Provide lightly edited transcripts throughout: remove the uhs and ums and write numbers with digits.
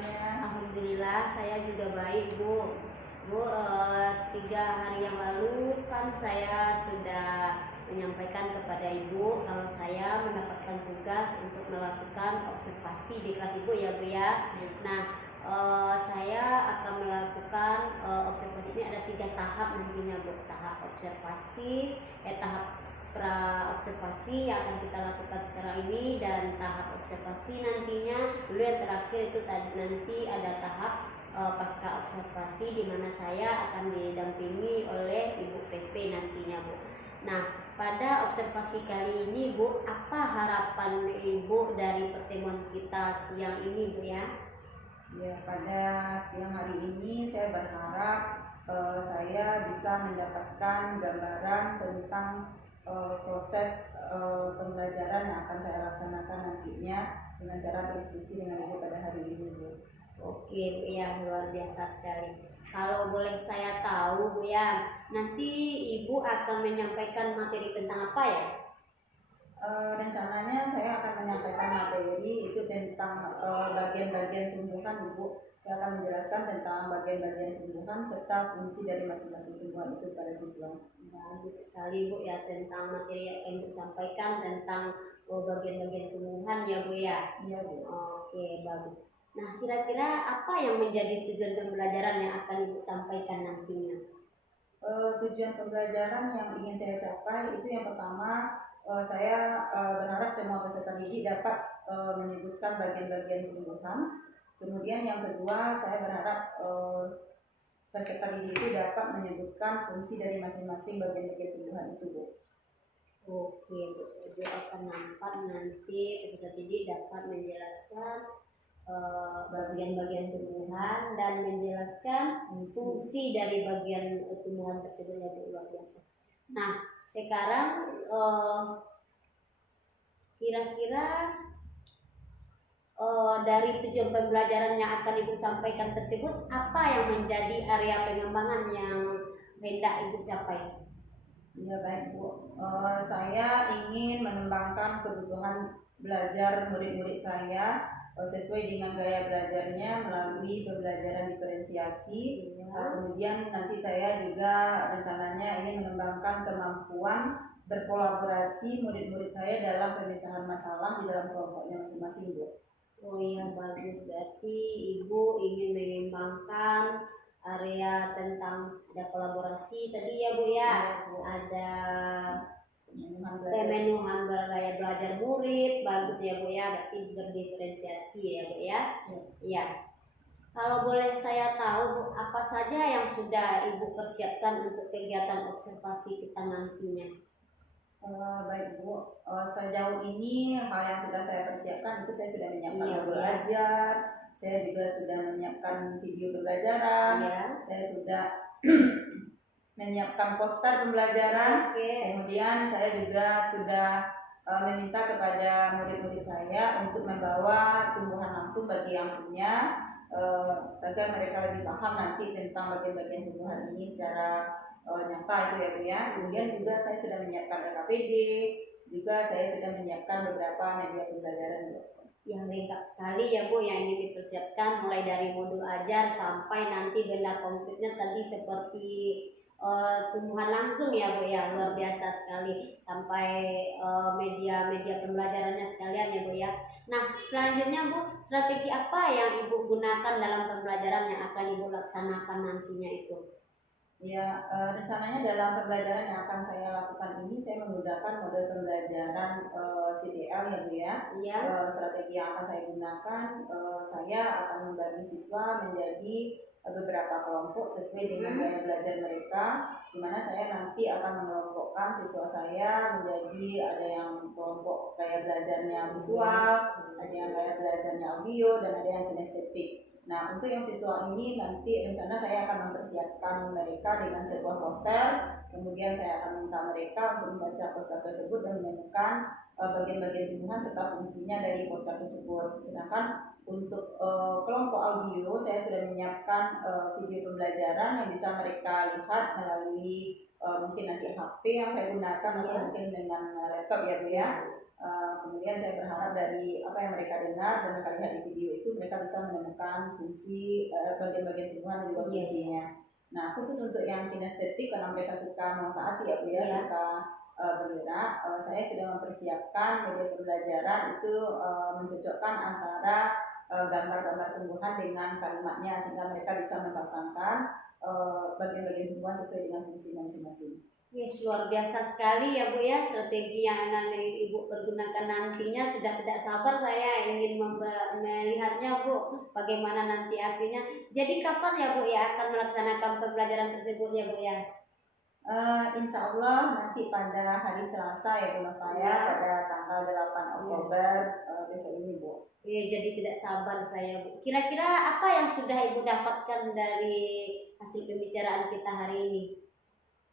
kabarnya? Alhamdulillah saya juga baik, Bu. Bu, 3 hari yang lalu kan saya sudah menyampaikan kepada Ibu kalau saya mendapatkan tugas untuk melakukan observasi di kelas Ibu ya, Bu ya. Nah, saya akan melakukan observasi ini ada 3 tahap nantinya, Bu. Tahap observasi, tahap pra observasi yang akan kita lakukan sekarang ini, dan tahap observasi nantinya dulu yang terakhir itu nanti ada tahap pasca observasi di mana saya akan didampingi oleh Ibu PP nantinya, Bu. Nah, pada observasi kali ini, Bu, apa harapan Ibu dari pertemuan kita siang ini, Bu ya? Ya, pada siang hari ini saya berharap saya bisa mendapatkan gambaran tentang proses pembelajaran yang akan saya laksanakan nantinya dengan cara berdiskusi dengan Ibu pada hari ini, Bu. Oke, Bu ya, luar biasa sekali. Kalau boleh saya tahu, Bu ya, nanti Ibu akan menyampaikan materi tentang apa ya? Rencananya saya akan menyampaikan materi itu tentang bagian-bagian tumbuhan, Ibu. Saya akan menjelaskan tentang bagian-bagian tumbuhan serta fungsi dari masing-masing tumbuhan itu pada siswa. Bagus sekali, Bu ya, tentang materi yang Ibu sampaikan tentang bagian-bagian tumbuhan ya, Bu ya. Iya, Bu. Oke, bagus. Nah, kira-kira apa yang menjadi tujuan pembelajaran yang akan Ibu sampaikan nantinya? Tujuan pembelajaran yang ingin saya capai itu yang pertama, saya berharap semua peserta didik dapat menyebutkan bagian-bagian tumbuhan. Kemudian yang kedua, saya berharap peserta didik itu dapat menyebutkan fungsi dari masing-masing bagian-bagian tumbuhan itu, Bu. Oke, Bu. Ibu akan nanti peserta didik dapat menjelaskan bagian-bagian tumbuhan dan menjelaskan fungsi dari bagian tumbuhan tersebut ya, Bu, luar biasa. Nah, sekarang kira-kira dari tujuan pembelajaran yang akan Ibu sampaikan tersebut, apa yang menjadi area pengembangan yang hendak Ibu capai? Ya, baik, Bu. Saya ingin mengembangkan kebutuhan belajar murid-murid saya sesuai dengan gaya belajarnya melalui pembelajaran diferensiasi. Kemudian nanti saya juga rencananya ingin mengembangkan kemampuan berkolaborasi murid-murid saya dalam pemecahan masalah di dalam kelompoknya masing-masing, Bu. Oh iya, bagus. Berarti Ibu ingin mengembangkan area tentang ada kolaborasi tadi ya, Bu ya. Ada pemenuhan bergaya belajar murid, bagus ya, Bu ya. Berarti berdiferensiasi ya, Bu ya. Iya. Kalau boleh saya tahu, Bu, apa saja yang sudah Ibu persiapkan untuk kegiatan observasi kita nantinya? Baik, Bu, sejauh ini hal yang sudah saya persiapkan itu saya sudah menyiapkan modul Iya. ajar, saya juga sudah menyiapkan video pembelajaran, Iya. saya sudah menyiapkan poster pembelajaran. Kemudian saya juga sudah meminta kepada murid-murid saya untuk membawa tumbuhan langsung bagi yang punya, agar mereka lebih paham nanti tentang bagian-bagian tumbuhan ini secara nyata itu ya, Bu ya. Kemudian juga saya sudah menyiapkan RKPD, juga saya sudah menyiapkan beberapa media pembelajaran, Bu. Yang lengkap sekali ya, Bu, yang ingin dipersiapkan mulai dari modul ajar sampai nanti benda konkretnya tadi seperti tumbuhan langsung ya, Bu ya, luar biasa sekali, sampai media-media pembelajarannya sekalian ya, Bu ya. Nah, selanjutnya, Bu, strategi apa yang Ibu gunakan dalam pembelajaran yang akan Ibu laksanakan nantinya itu? Ya, rencananya dalam pembelajaran yang akan saya lakukan ini saya menggunakan model pembelajaran CTL ya, Bu ya. Iya. Strategi yang akan saya gunakan, saya akan membagi siswa menjadi beberapa kelompok sesuai dengan gaya belajar mereka, di mana saya nanti akan mengelompokkan siswa saya menjadi ada yang kelompok gaya belajarnya visual, ada yang gaya belajarnya audio, dan ada yang kinestetik. Nah, untuk yang visual ini nanti rencana saya akan mempersiapkan mereka dengan sebuah poster, kemudian saya akan minta mereka untuk membaca poster tersebut dan menemukan bagian-bagian tumbuhan serta fungsinya dari poster tersebut. Sedangkan untuk kelompok audio, saya sudah menyiapkan video pembelajaran yang bisa mereka lihat melalui mungkin nanti HP yang saya gunakan atau mungkin dengan laptop ya Bu ya. Kemudian saya berharap dari apa yang mereka dengar dan mereka lihat di video itu mereka bisa menemukan fungsi bagian-bagian tubuhan dan juga fungsinya. Nah khusus untuk yang kinestetik karena mereka suka memanfaati ya Bu ya, suka bergerak, saya sudah mempersiapkan media pembelajaran itu mencocokkan antara gambar-gambar tumbuhan dengan kalimatnya sehingga mereka bisa mempasangkan bagian-bagian tumbuhan sesuai dengan fungsinya masing-masing. Yes, luar biasa sekali ya Bu ya, strategi yang akan Ibu pergunakan nantinya. Sudah tidak sabar saya ingin melihatnya Bu, bagaimana nanti aksinya. Jadi kapan ya Bu ya akan melaksanakan pembelajaran tersebut ya Bu ya? Insya Allah nanti pada hari Selasa ya Bu Nova ya, pada tanggal 8 Oktober besok ini Bu. Iya, jadi tidak sabar saya Bu. Kira-kira apa yang sudah Ibu dapatkan dari hasil pembicaraan kita hari ini?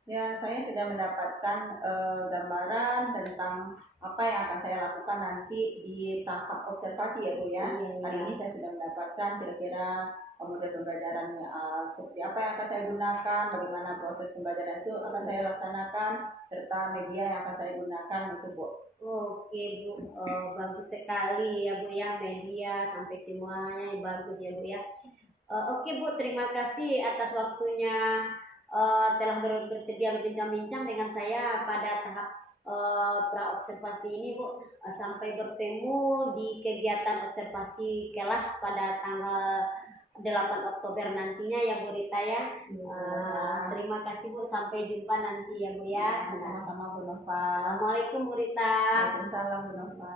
Ya, saya sudah mendapatkan gambaran tentang apa yang akan saya lakukan nanti di tahap observasi ya Bu ya. Hari ini saya sudah mendapatkan kira-kira model pembelajarannya seperti apa yang akan saya gunakan, bagaimana proses pembelajaran itu akan saya laksanakan, serta media yang akan saya gunakan itu Bu. Oke Bu, bagus sekali ya Bu ya, media sampai semuanya bagus ya Bu ya. Oke Bu, terima kasih atas waktunya. Telah bersedia berbincang-bincang dengan saya pada tahap pra-observasi ini Bu. Sampai bertemu di kegiatan observasi kelas pada tanggal 8 Oktober nantinya ya Bu Rita ya. Terima kasih Bu, sampai jumpa nanti ya Bu ya. Sama-sama Bu Nova. Assalamualaikum Bu Rita. Waalaikumsalam Bu Nova.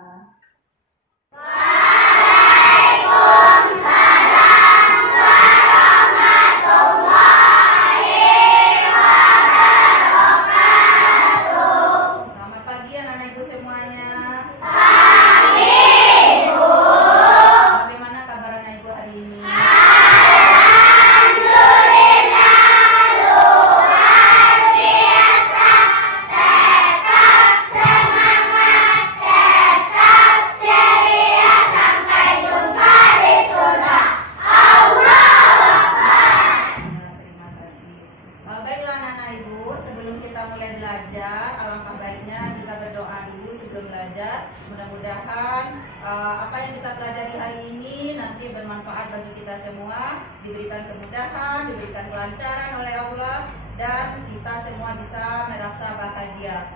Apa yang kita pelajari hari ini nanti bermanfaat bagi kita semua, diberikan kemudahan, diberikan kelancaran oleh Allah, dan kita semua bisa merasa bahagia.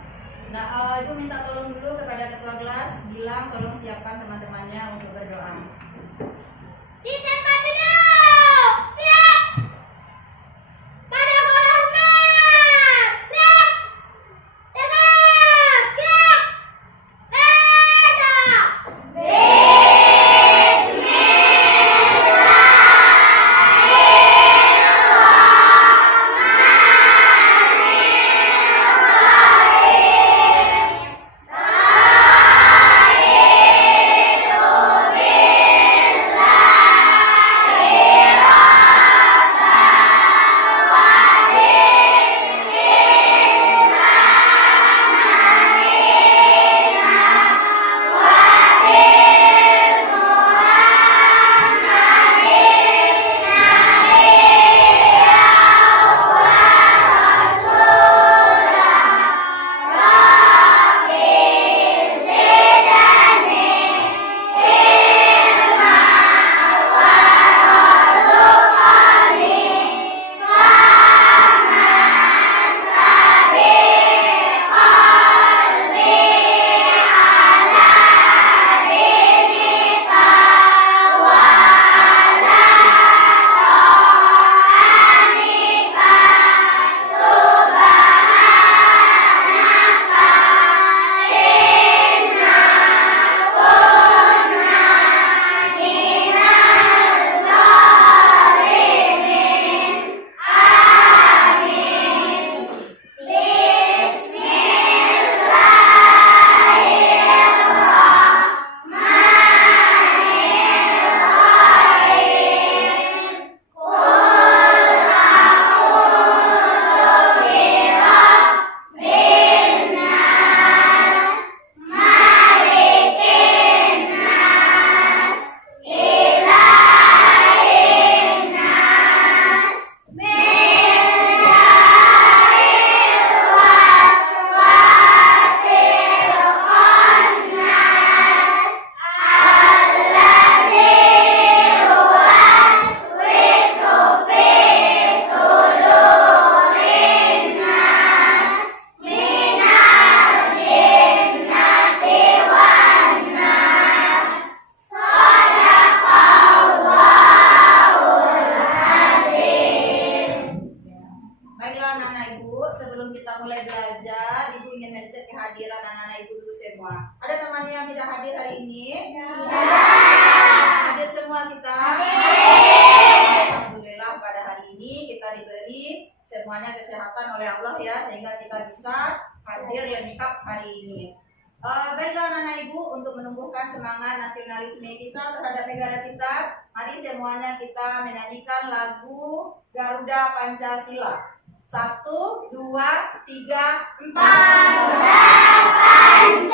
Nah, Ibu minta tolong dulu kepada ketua kelas, bilang tolong siapkan teman-temannya untuk berdoa. Di tempat duduk, siap. Pada hormat, gerak, tegak, gerak, pada. cek kehadiran anak-anak ibu dulu semua. Ada teman yang tidak hadir hari ini? Hadir semua kita? Alhamdulillah pada hari ini kita diberi semuanya kesehatan oleh Allah ya, sehingga kita bisa hadir lengkap hari ini. Baiklah anak-anak ibu, untuk menumbuhkan semangat nasionalisme kita terhadap negara kita, mari semuanya kita menyanyikan lagu Garuda Pancasila. 1, 2, 3, 4. Garuda Pancasila.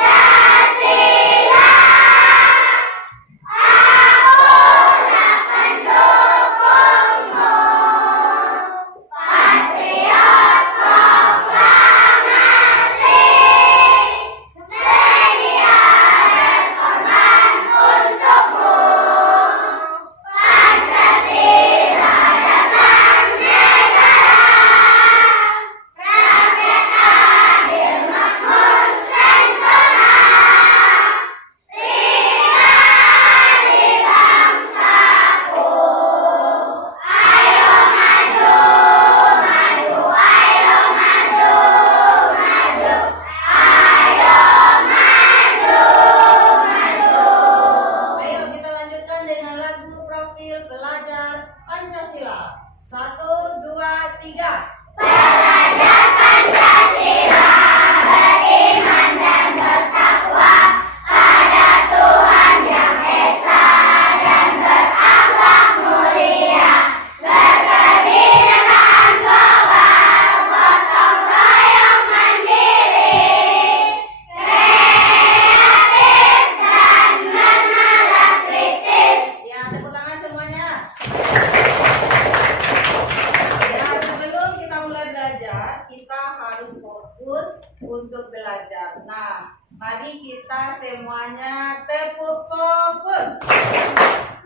Untuk belajar. Nah, mari kita semuanya tepuk fokus.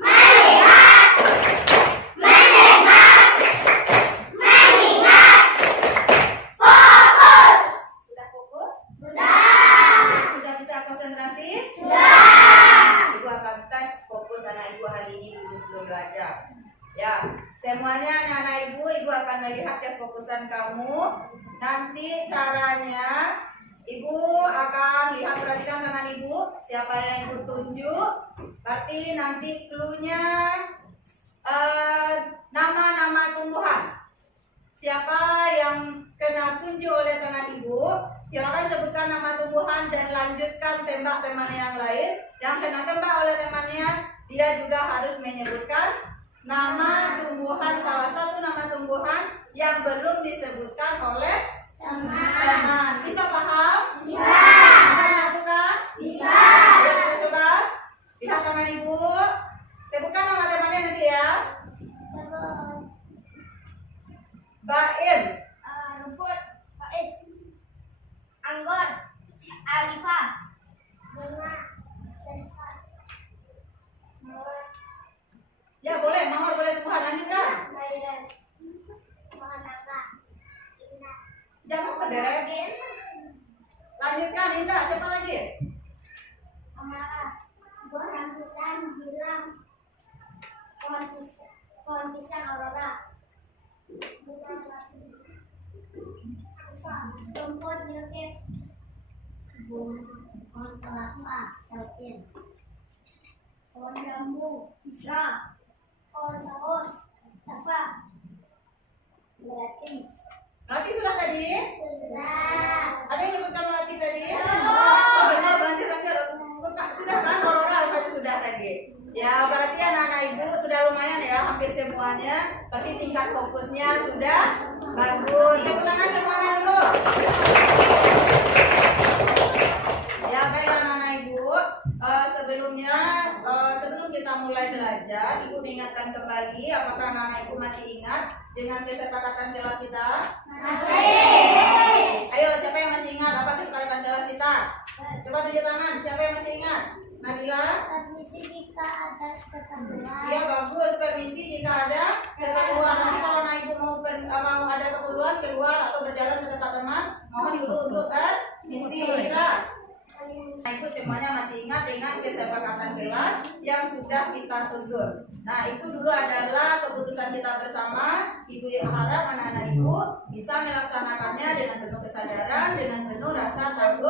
Melihat, mendengar, mengingat. Fokus. Sudah fokus? Sudah. Sudah bisa konsentrasi? Sudah. Ibu akan tes fokus anak ibu hari ini dulu sebelum belajar. Ya, semuanya anak-anak ibu akan melihat kefokusan kamu. Nanti caranya ibu akan lihat, perhatikan tangan ibu, siapa yang ibu tunjuk, berarti nanti cluenya nama-nama tumbuhan. Siapa yang kena tunjuk oleh tangan ibu, silakan sebutkan nama tumbuhan dan lanjutkan tembak teman yang lain. Yang kena tembak oleh temannya, dia juga harus menyebutkan nama tumbuhan, salah satu nama tumbuhan yang belum disebutkan oleh teman. Bisa paham? Bisa. Bisa melakukan? Bisa. Ya, kita coba. Lihat tangan ibu. Sebutkan nama temannya nanti ya. Baim. Rumput. Faiz. Anggun. Alifa. Bunga. Ya boleh, nomor boleh Tuhan lanjutkan. Jangan berderet. Lanjutkan Indah, siapa lagi? Amara. Buah rambutan bilang. Pohon pisang Aurora. Rumput Milkif. Pohon kelapa Sautin. Pohon jambu Isra. Pohon saus Tafa. Berarti Melati sudah tadi? sudah. Ada yang sebutkan Melati tadi? Belum. Oh benar, lanjut. Sudah kan, Aurora saja sudah tadi. Ya berarti anak-anak ibu sudah lumayan ya, hampir semuanya. Tapi tingkat fokusnya sudah bagus. Tepuk tangan semuanya dulu. Ya baik anak-anak ibu, sebelum kita mulai belajar, ibu mengingatkan kembali, apakah anak-anak ibu masih ingat dengan kesepakatan kelas kita? Masih. Ayo, siapa yang masih ingat apa kesepakatan kelas kita? Coba tunjuk tangan, siapa yang masih ingat? Nabila? Permisi jika ada keperluan. Iya bagus, permisi jika ada keperluan. Nanti kalau anak ibu mau ada keperluan keluar atau berjalan ke tempat teman, mohon dulu untuk permisi. Nah, itu semuanya masih ingat dengan kesepakatan kelas yang sudah kita susun. Nah, itu dulu adalah keputusan kita bersama. Ibu harap anak-anak ibu bisa melaksanakannya dengan penuh kesadaran, dengan penuh rasa tanggung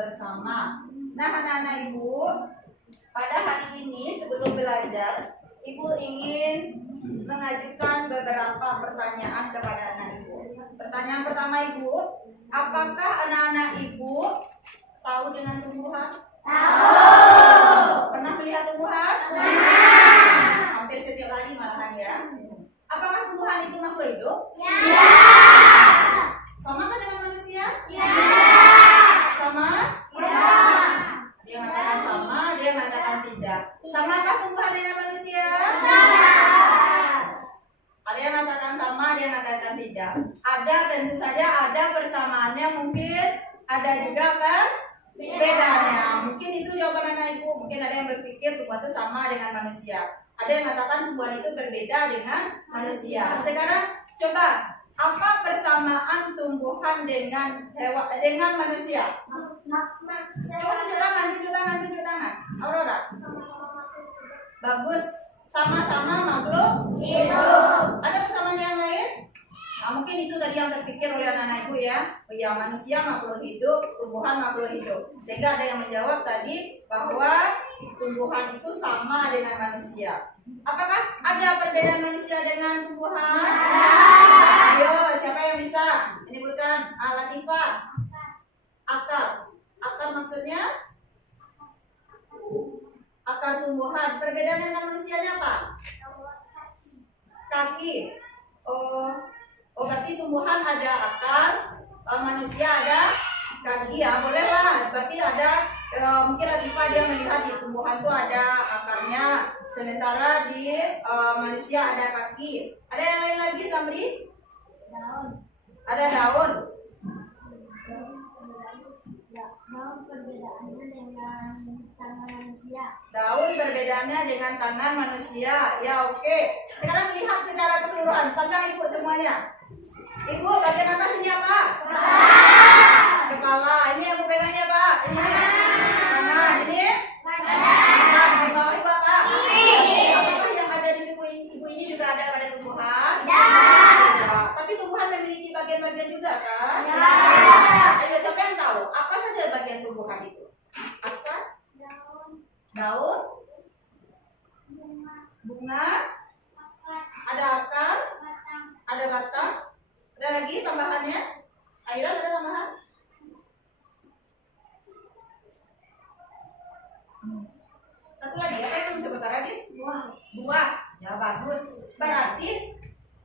bersama. Nah, anak-anak Ibu, pada hari ini sebelum belajar, Ibu ingin mengajukan beberapa pertanyaan kepada anak Ibu. Pertanyaan pertama Ibu, apakah anak-anak Ibu tahu dengan tumbuhan? Tahu. Pernah melihat tumbuhan? Pernah. Hampir setiap hari malahan ya. Apakah tumbuhan itu makhluk hidup? Ya. Sama kan dengan manusia? Ya. Sama? Ya. Dia mengatakan sama, dia mengatakan tidak. Samakah tumbuhan dengan manusia? Sama. Ada yang mengatakan sama, dia mengatakan tidak. Ada, tentu saja ada persamaannya, mungkin ada juga perbedaannya. Mungkin itu jawaban anak Ibu. Mungkin ada yang berpikir tumbuhan itu sama dengan manusia. Ada yang mengatakan tumbuhan itu berbeda dengan manusia. Sekarang coba, apa persamaan tumbuhan dengan hewan dengan manusia? Coba tunjuk tangan. Aurora. Bagus. Sama-sama makhluk hidup. Ada persamaan yang lain? Nah, mungkin itu tadi yang terpikir oleh anak-anak Ibu ya. Oh ya, manusia makhluk hidup, tumbuhan makhluk hidup. Sehingga ada yang menjawab tadi bahwa tumbuhan itu sama dengan manusia. Apakah ada perbedaan manusia dengan tumbuhan? Ayo, siapa yang bisa menyebutkan? Latifah. Akar maksudnya? Akar tumbuhan. Perbedaan dengan manusianya apa? Kaki. Oh, berarti tumbuhan ada akar, manusia ada kaki ya. Bolehlah. Berarti ada mungkin Latifah dia melihat di tumbuhan itu ada akarnya, sementara di manusia ada kaki. Ada yang lain lagi, Samri? Daun. Ada daun. Daun perbedaannya dengan tangan manusia. Daun perbedaannya dengan tangan manusia. Ya, oke. Sekarang lihat secara keseluruhan. Pandang Ibu semuanya. Ibu, bagian atas ini apa? Kepala. Ini yang pegangnya apa? Tangan. Ini? Tangan. Di bawah Ibu apa? Apakah yang ada di Ibu ini juga ada pada tumbuhan? Ya. Tapi tumbuhan memiliki bagian-bagian juga kan? Ya. Ayo, siapa yang tahu? Apa saja bagian tumbuhan itu? Asal? Daun? Bunga? Ada akar? Ada batang? Ada lagi tambahannya? Airan ada tambahan? Satu lagi, apa yang bisa berkara sih? Buah. Ya, bagus. Berarti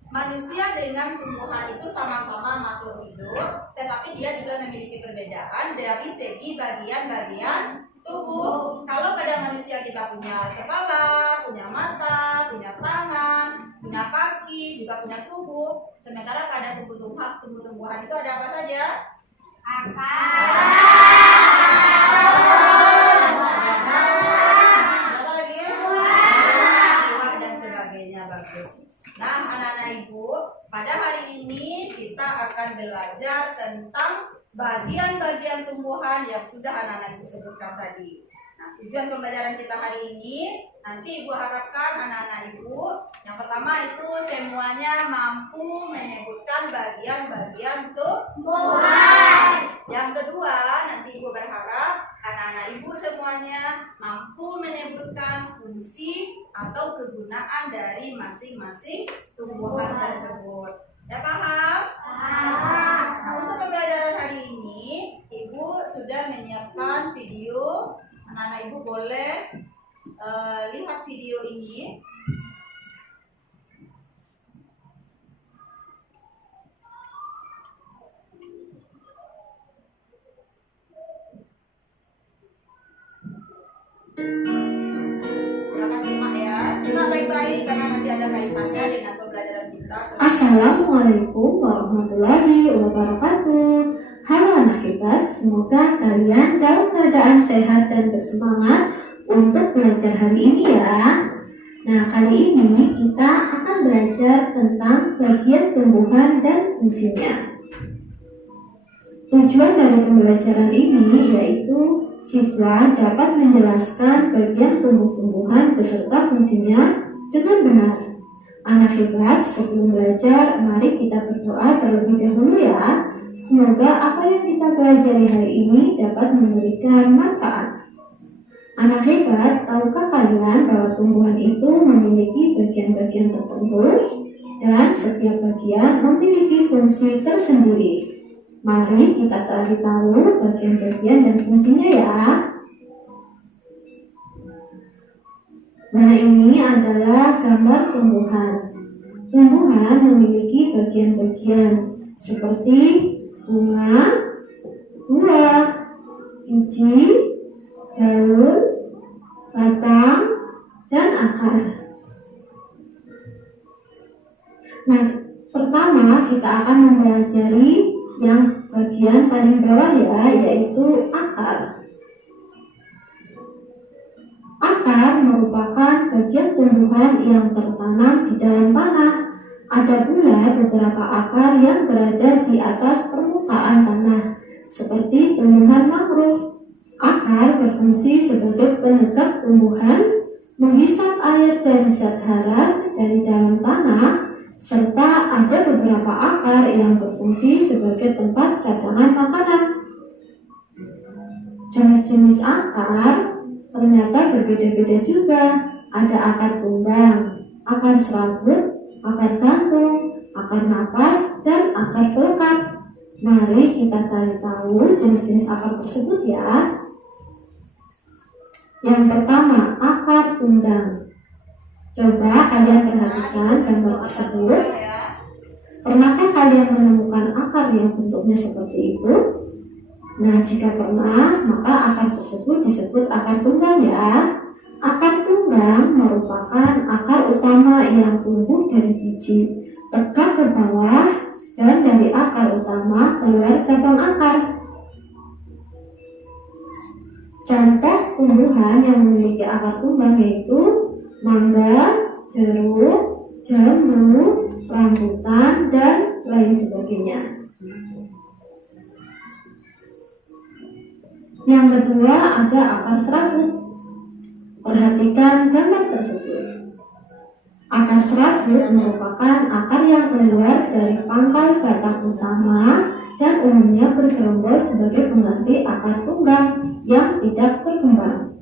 manusia dengan tumbuhan itu sama-sama makhluk hidup, tetapi dia juga memiliki perbedaan dari segi bagian-bagian tubuh. Kalau pada manusia kita punya kepala, punya mata, punya tangan, punya kaki, juga punya tubuh. Sementara pada tumbuh-tumbuhan itu ada apa saja? Akar. Apa lagi? Buah dan sebagainya. Bagus. Nah, anak-anak Ibu, pada hari ini kita akan belajar tentang bagian-bagian tumbuhan yang sudah anak-anak Ibu sebutkan tadi. Nah, tujuan pembelajaran kita hari ini, nanti Ibu harapkan anak-anak Ibu, yang pertama itu semuanya mampu menyebutkan bagian-bagian tumbuhan. Yang kedua, nanti Ibu berharap anak-anak Ibu semuanya mampu menyebutkan fungsi atau kegunaan dari masing-masing tumbuhan tersebut. Ya, paham? Nah, untuk pembelajaran hari ini, Ibu sudah menyiapkan video. Anak-anak Ibu boleh lihat video ini. Silakan simak ya. Simak baik-baik karena nanti ada kaitannya dengan pembelajaran kita. Assalamualaikum warahmatullahi wabarakatuh. Halo anak hebat, semoga kalian dalam keadaan sehat dan bersemangat untuk belajar hari ini ya. Nah, kali ini kita akan belajar tentang bagian tumbuhan dan fungsinya. Tujuan dari pembelajaran ini yaitu siswa dapat menjelaskan bagian tumbuh-tumbuhan beserta fungsinya dengan benar. Anak hebat, sebelum belajar, mari kita berdoa terlebih dahulu ya. Semoga apa yang kita pelajari hari ini dapat memberikan manfaat. Anak hebat, tahukah kalian bahwa tumbuhan itu memiliki bagian-bagian tertentu dan setiap bagian memiliki fungsi tersendiri? Mari kita cari tahu bagian-bagian dan fungsinya ya. Nah, ini adalah gambar tumbuhan. Tumbuhan memiliki bagian-bagian seperti bunga, buah, biji, daun, batang, dan akar. Nah, pertama kita akan mempelajari yang bagian paling bawah ya, yaitu akar. Akar merupakan bagian tumbuhan yang tertanam di dalam tanah. Ada pula beberapa akar yang berada di atas permukaan tanah, seperti tumbuhan mangrove. Akar berfungsi sebagai penyekat tumbuhan, menghisap air dan zat hara dari dalam tanah, serta ada beberapa akar yang berfungsi sebagai tempat cadangan makanan. Jenis-jenis akar ternyata berbeda-beda juga. Ada akar tunggang, akar serabut, akar gantung, akar napas, dan akar pelekat. Mari kita cari tahu jenis-jenis akar tersebut ya. Yang pertama, akar tunggang. Coba kalian perhatikan gambar tersebut. Pernahkah kalian menemukan akar yang bentuknya seperti itu? Nah, jika pernah, maka akar tersebut disebut akar tunggang ya. Akar tunggang merupakan akar utama yang tumbuh dari biji, tegak ke bawah, dan dari akar utama keluar cabang akar. Contoh tumbuhan yang memiliki akar tunggang yaitu mangga, jeruk, jambu, rambutan, dan lain sebagainya. Yang kedua ada akar serabut. Perhatikan gambar tersebut. Akar serabut merupakan akar yang keluar dari pangkal batang utama dan umumnya bergerombol sebagai pengganti akar tunggang yang tidak berkembang.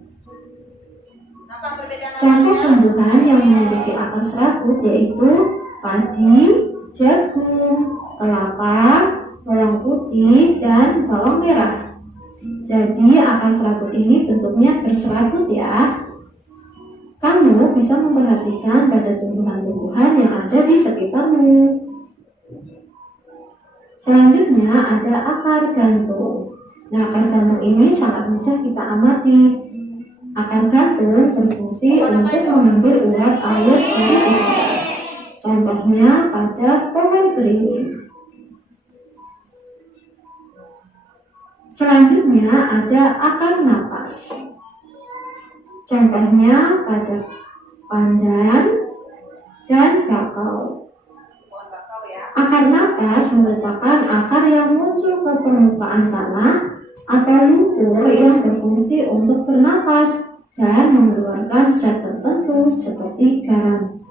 Contoh tumbuhan yang memiliki akar serabut yaitu padi, jagung, kelapa, bawang putih, dan bawang merah. Jadi akar serabut ini bentuknya berserabut ya. Kamu bisa memperhatikan pada tumbuhan-tumbuhan yang ada di sekitarmu. Selanjutnya ada akar gantung. Nah, akar gantung ini sangat mudah kita amati. Akar gantung berfungsi untuk mengambil uap air dari udara. Contohnya pada pohon beringin. Selanjutnya ada akar napas. Contohnya pada pandan dan bakau. Akar napas merupakan akar yang muncul ke permukaan tanah atau lumpur yang berfungsi untuk bernapas dan mengeluarkan zat tertentu seperti garam.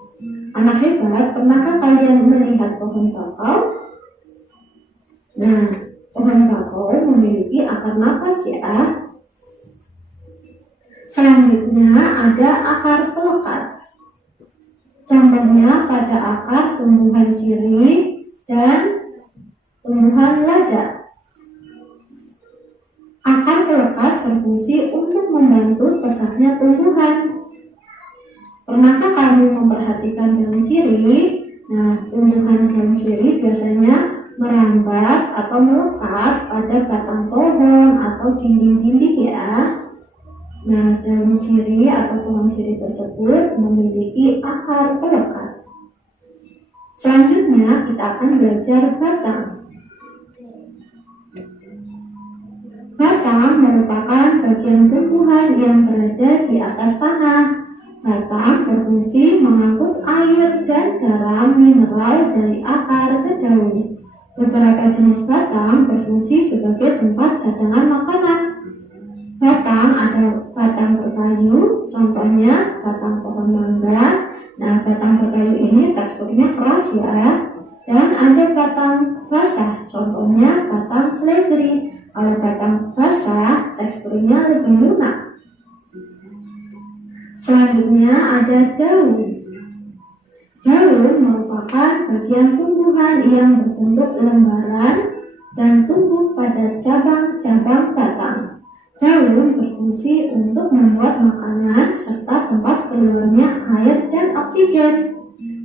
Anak hebat, pernahkah kalian melihat pohon bakau? Nah, pohon bakau memiliki akar napas ya. Selanjutnya ada akar pelekat. Contohnya pada akar tumbuhan sirih dan tumbuhan lada. Akar pelekat berfungsi untuk membantu tegaknya tumbuhan. Pernahkah kamu memperhatikan daun sirih? Nah, tumbuhan daun sirih biasanya merambat atau melekat pada batang pohon atau dinding-dinding ya. Nah, daun sirih atau pohon sirih tersebut memiliki akar pelekat. Selanjutnya kita akan belajar batang. Batang merupakan bagian tumbuhan yang berada di atas tanah. Batang berfungsi mengangkut air dan garam mineral dari akar ke daun. Beberapa jenis batang berfungsi sebagai tempat cadangan makanan. Batang ada batang berkayu, contohnya batang pohon mangga. Nah, batang berkayu ini teksturnya keras ya. dan ada batang basah, contohnya batang seledri. Kalau batang basah, teksturnya lebih lunak. Selanjutnya ada daun. Daun merupakan bagian tumbuhan yang berbentuk lembaran dan tumbuh pada cabang-cabang batang. Daun berfungsi untuk membuat makanan serta tempat keluarnya air dan oksigen.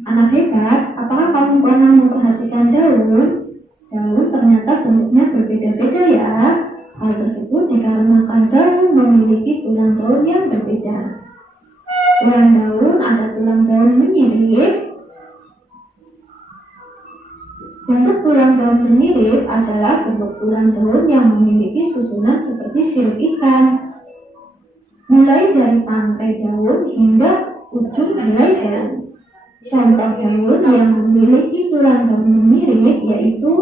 Anak hebat, apakah kamu pernah memperhatikan daun? Daun ternyata bentuknya berbeda-beda ya. Hal tersebut dikarenakan daun memiliki tulang daun yang berbeda. Tulang daun ada tulang daun menyirip. Bentuk tulang daun menyirip adalah bentuk tulang daun yang memiliki susunan seperti sirip ikan, mulai dari tangkai daun hingga ujung helai daun. Contoh daun yang memiliki tulang daun menyirip yaitu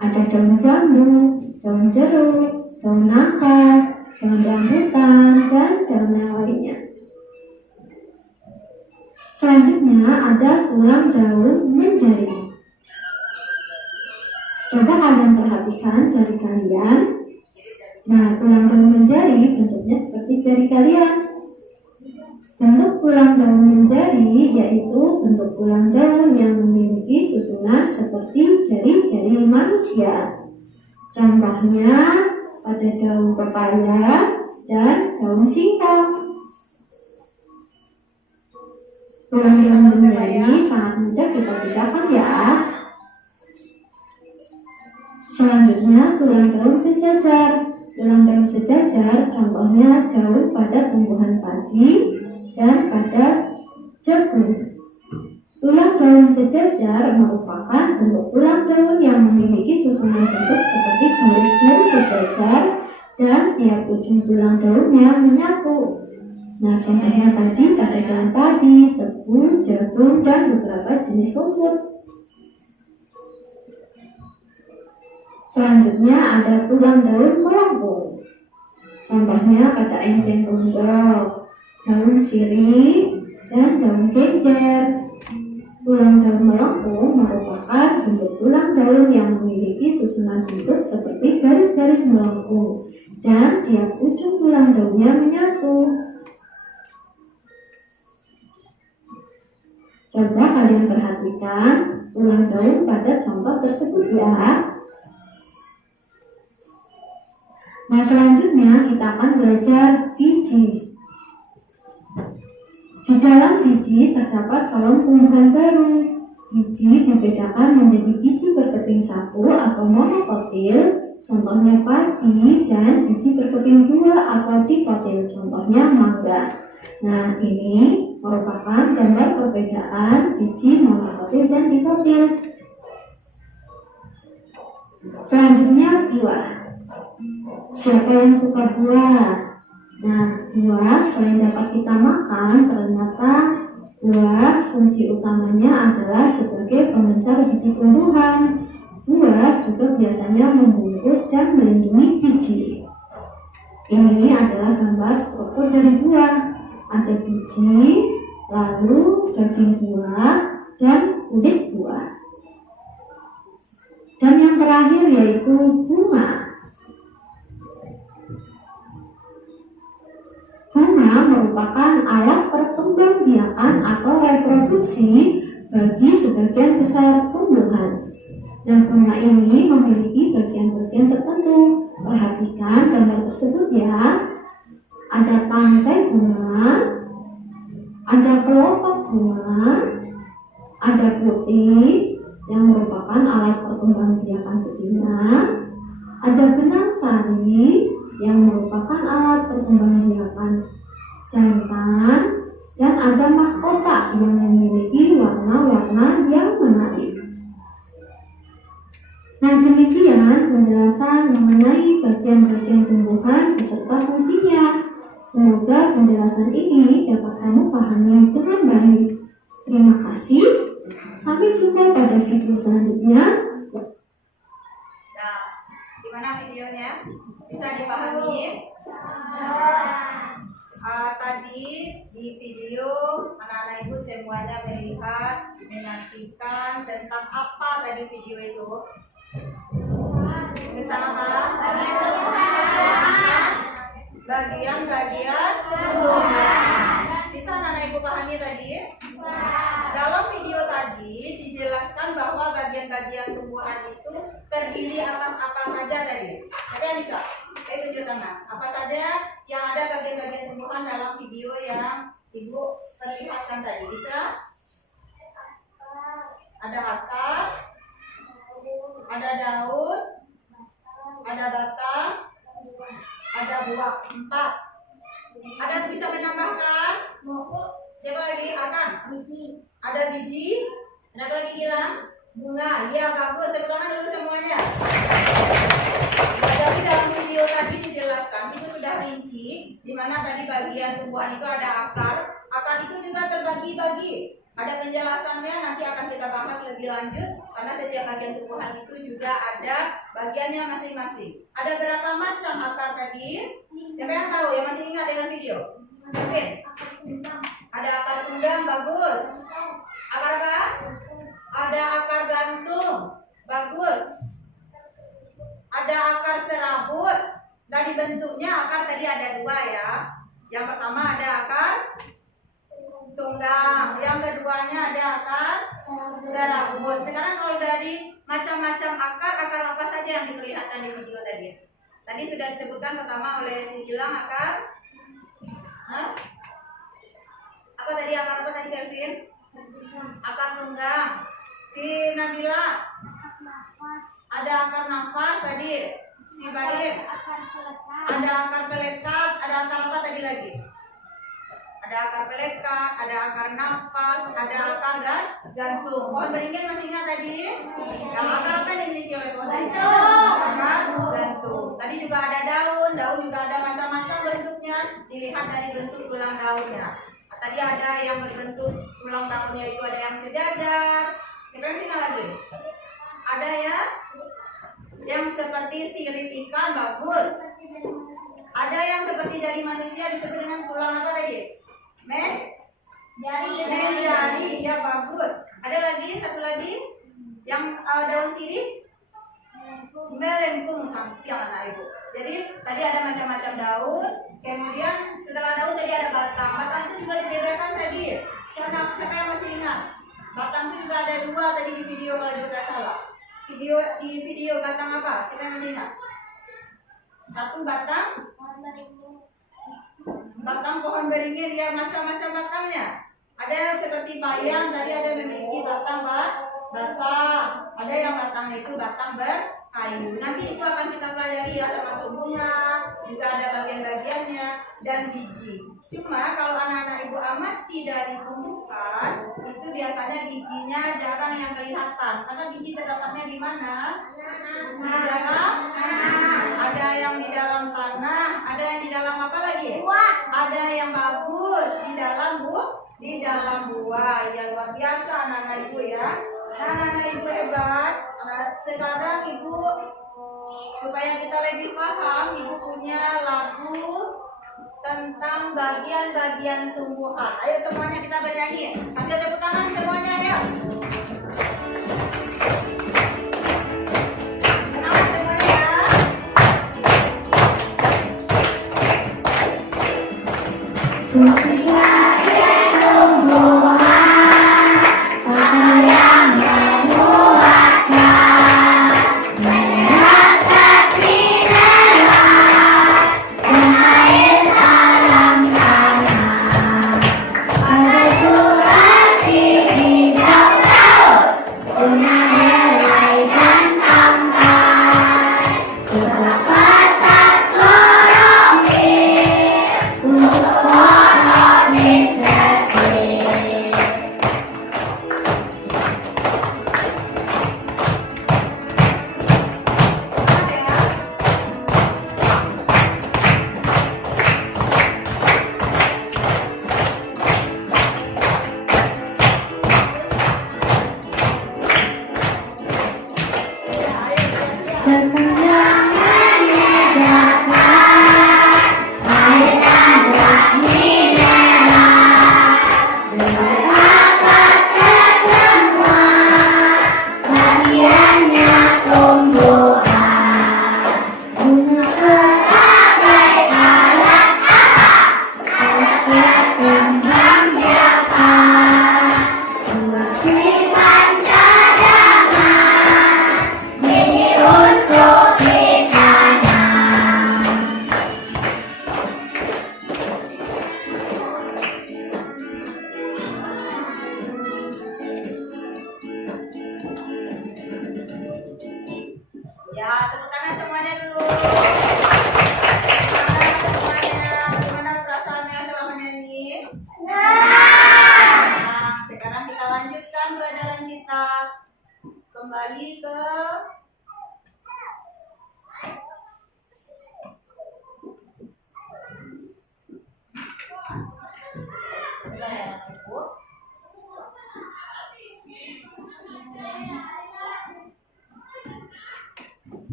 ada daun jambu, daun jeruk, daun nangka, daun rambutan, dan daun yang lainnya. Selanjutnya ada tulang daun menjari. Coba kalian perhatikan jari kalian. Nah, tulang daun menjari bentuknya seperti jari kalian. Bentuk tulang daun menjari yaitu bentuk tulang daun yang memiliki susunan seperti jari-jari manusia. Contohnya pada daun pepaya dan daun singkong. Tulang daun menjari sangat mudah kita bedakan ya. Selanjutnya tulang daun sejajar. Tulang daun sejajar contohnya daun pada tumbuhan padi dan pada jagung. Tulang daun sejajar merupakan bentuk tulang daun yang memiliki susunan bentuk seperti garis-garis sejajar dan tiap ujung tulang daunnya menyatu. Nah, contohnya tadi pada daun padi, tebu, jagung, dan beberapa jenis rumput. Selanjutnya ada tulang daun melengkung. Contohnya pada enceng gondok, daun sirih, dan daun genjer. Tulang daun melengkung merupakan bentuk tulang daun yang memiliki susunan bentuk seperti garis-garis melengkung dan tiap ujung tulang daunnya menyatu. Coba kalian perhatikan tulang daun pada contoh tersebut ya. Nah, selanjutnya kita akan belajar biji. Di dalam biji terdapat colong tumbuhan baru. Biji dibedakan menjadi biji berkeping satu atau monokotil, contohnya padi, dan biji berkeping dua atau dikotil, contohnya mangga. Nah, ini merupakan gambar perbedaan biji monokotil dan dikotil. Selanjutnya buah. Siapa yang suka buah? Nah, buah selain dapat kita makan, ternyata buah fungsi utamanya adalah sebagai pemencar biji tumbuhan. Buah juga biasanya membungkus dan melindungi biji. Ini adalah gambar struktur dari buah. Ada biji, lalu daging buah, dan kulit buah. Dan yang terakhir yaitu bunga. Bunga merupakan alat perkembangbiakan atau reproduksi bagi sebagian besar tumbuhan. Nah, bunga ini memiliki bagian-bagian tertentu. Perhatikan gambar tersebut ya. Ada tangkai bunga, ada kelompok bunga, ada putih yang merupakan alat perkembangbiakan betina, ada benang sari yang merupakan alat perkembangbiakan jantan, dan ada mahkota yang memiliki warna-warna yang menarik. Nah, demikian penjelasan mengenai bagian-bagian tumbuhan beserta fungsinya. Semoga penjelasan ini dapat kamu pahami dengan baik. Terima kasih. Sampai jumpa pada video selanjutnya. Nah, gimana videonya? Bisa dipahami? Tadi di video anak-anak ibu semuanya melihat menyaksikan tentang apa tadi video itu? Tentang apa? Bagian-bagian Tuhan. Bisa anak ibu pahami tadi? Dalam video tadi dijelaskan bahwa bagian-bagian tumbuhan itu terdiri atas apa saja tadi. Ada yang bisa? Saya tunjuk tangan. Apa saja yang ada bagian-bagian tumbuhan dalam video yang ibu perlihatkan tadi? Bisa? Ada akar, ada daun, ada batang, ada buah. 4. Ada bisa menambahkan? Siapa lagi? Akan? Ada biji. Ada lagi bilang? Bunga. Ya, bagus. Tepuk tangan dulu semuanya. Jadi dalam video tadi dijelaskan itu sudah rinci, di mana tadi bagian tumbuhan itu ada akar. Akar itu juga terbagi-bagi. Ada penjelasannya, nanti akan kita bahas lebih lanjut, karena setiap bagian tumbuhan itu juga ada bagiannya masing-masing. Ada berapa macam akar tadi? Siapa yang tahu? Yang masih ingat dengan video? Oke. Ada akar tunggang, bagus. Akar apa? Ada akar gantung, bagus. Ada akar serabut. Dari bentuknya akar tadi ada 2 ya. Yang pertama ada akar tunggang, yang keduanya ada akar serabut. Sekarang kalau dari macam-macam akar apa saja yang diperlihatkan di video tadi? Tadi sudah disebutkan pertama oleh si Gilang akar. Apa tadi akar apa tadi Kevin? Akar tunggang. Si Nabila ada akar nafas tadi. Si Bair ada akar pelekat. Ada akar apa tadi lagi? Ada akar pelekat, ada akar nafas, ada akar gantung. Pohon beringin masih ingat tadi? Yang akar apa yang dimiliki oleh pohon beringin? Akar gantung. Tadi juga ada daun. Daun juga ada macam-macam bentuknya. Dilihat dari bentuk tulang daunnya. Tadi ada yang berbentuk tulang daunnya itu ada yang sejajar. Kita masih ingat lagi? Ada ya? Yang seperti sirip ikan, bagus. Ada yang seperti jari manusia disebut dengan tulang apa tadi? Jari, ya bagus. Ada lagi, satu lagi yang daun sirip, melengkung samping anak ibu. Jadi tadi ada macam-macam daun. Kemudian setelah daun tadi ada batang. Batang itu juga dibedakan tadi. Siapa yang masih ingat? Batang itu juga ada 2 tadi di video kalau tidak salah. Di video batang apa? Siapa yang masih ingat? 1 batang pohon beringin, ya macam-macam batangnya. Ada yang seperti bayam, tadi ada yang memiliki batang basah. Ada yang batangnya itu batang berkayu. Nanti itu akan kita pelajari ya, termasuk bunga, juga ada bagian-bagiannya dan biji. Cuma kalau anak-anak ibu amati dari tumbuhan, itu biasanya bijinya jarang yang kelihatan. Karena biji terdapatnya di mana? Di dalam. Ada yang di dalam tanah, ada yang di dalam apa lagi? Ada yang bagus di dalam buah. Ya luar biasa anak-anak ibu ya. Anak-anak ibu hebat. Sekarang ibu, supaya kita lebih paham, ibu punya lagu tentang bagian-bagian tumbuhan. Ayo semuanya kita bernyanyi. Sambil tepuk tangan semuanya ya. Oh tepuk tangan semuanya dulu. Gimana semuanya? Gimana perasaannya selama nyanyi? Nah, sekarang kita lanjutkan pelajaran kita. Kembali ke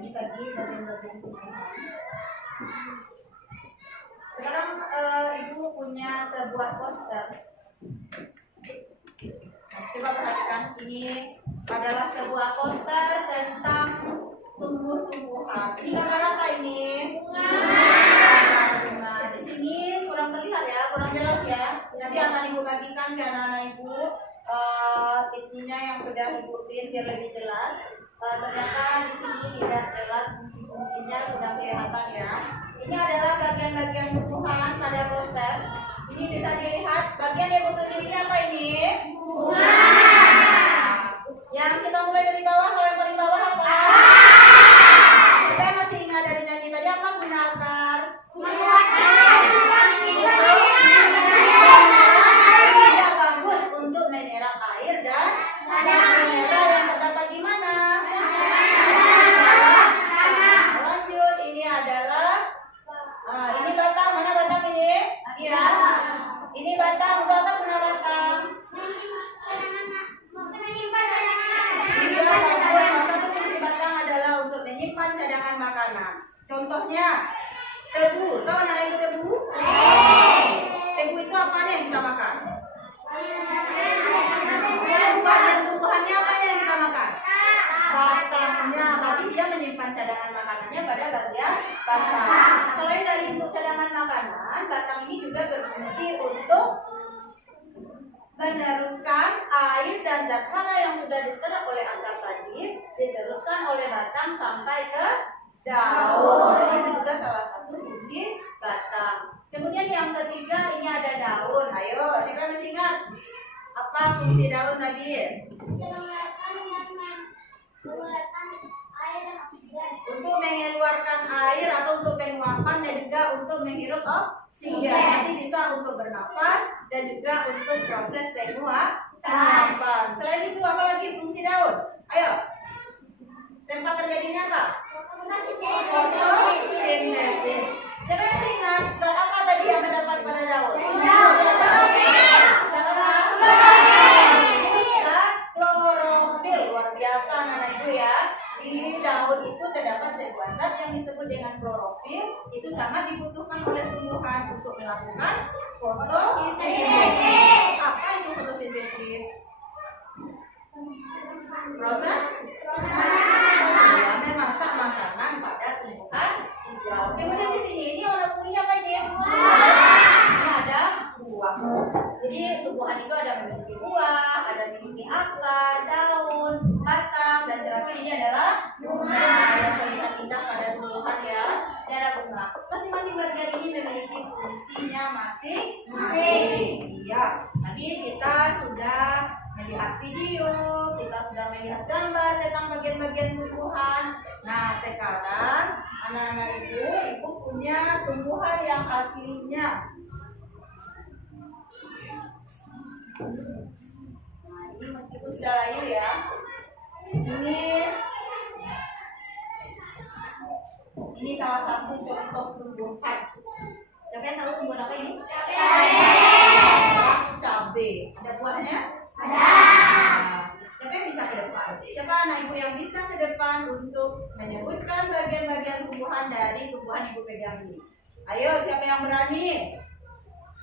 ini tadi bagian-bagian tumbuhan. Sekarang ibu punya sebuah poster. Nah, coba perhatikan, ini adalah sebuah poster tentang tumbuh-tumbuhan. Ini gambar apa ini? Bunga. Di sini kurang terlihat ya, kurang jelas ya. Nanti akan ibu bagikan ke anak-anak ibu ininya yang sudah ibu print biar lebih jelas. Ternyata di sini tidak jelas fungsi-fungsinya, kurang kelihatan ya. Ini adalah bagian-bagian tumbuhan pada poster. Ini bisa dilihat bagian yang butuh ini apa ini? Bunga. Yang kita mulai dari bawah, kalau yang paling bawah apa? Saya masih ingat dari nyanyi tadi apa guna akar? Tidak bagus untuk menyerap air dan mineral yang terdapat di mana? Lanjut, ini adalah ini batang, mana batang ini? Iya. Ini batang, untuk apa guna batang? Iya, bagus. Salah satu fungsi batang adalah untuk menyimpan cadangan makanan. Contohnya tebu. Tahu anak ibu tebu? Tebu itu apa yang kita makan? Bagian tumbuhannya apa yang kita makan? Batangnya. Berarti dia menyimpan cadangan makanannya pada bagian batang. Selain dari untuk cadangan makanan, batang ini juga berfungsi untuk meneruskan air dan zat hara yang sudah diserap oleh akar tadi, diteruskan oleh batang sampai ke daun. Itu juga salah satu fungsi batang. Kemudian yang ketiga, ini ada daun. Ayo, siapa masih ingat apa fungsi daun tadi? Untuk mengeluarkan air atau untuk penguapan dan juga untuk menghirup oksigen. Nanti bisa untuk bernapas dan juga untuk proses penguapan. Selain itu apa lagi fungsi daun? Ayo, tempat terjadinya apa? Fotosintesis. Siapa yang masih ingat zat apa tadi yang terdapat pada daun? Zat apa? Klorofil. Luar biasa anak ibu ya. Di daun itu terdapat sebuah zat yang disebut dengan klorofil. Itu sangat dibutuhkan oleh tumbuhan untuk melakukan fotosintesis. Apa itu fotosintesis? Proses memasak makanan pada tumbuhan hijau. Kemudian di sini ini warna kuning apa ini? Ini ada buah. Jadi tumbuhan itu ada memiliki buah, ada memiliki akar, daun, batang, dan terakhir ini adalah bunga yang terlihat indah pada tumbuhan ya. Ini ada bunga. Masing-masing bagian ini memiliki fungsinya masing-masing. Iya. Tadi kita sudah melihat video, kita sudah melihat gambar tentang bagian-bagian tumbuhan. Nah, sekarang anak-anak ibu punya tumbuhan yang aslinya. Nah, ini meskipun sudah layu ya. Ini salah satu contoh tumbuhan. Siapa yang tahu tumbuhan apa ini? Cabai. Ada buahnya? Ada. Siapa yang bisa ke depan? Siapa anak ibu yang bisa ke depan untuk menyebutkan bagian-bagian tumbuhan dari tumbuhan ibu pegang ini? Ayo, siapa yang berani?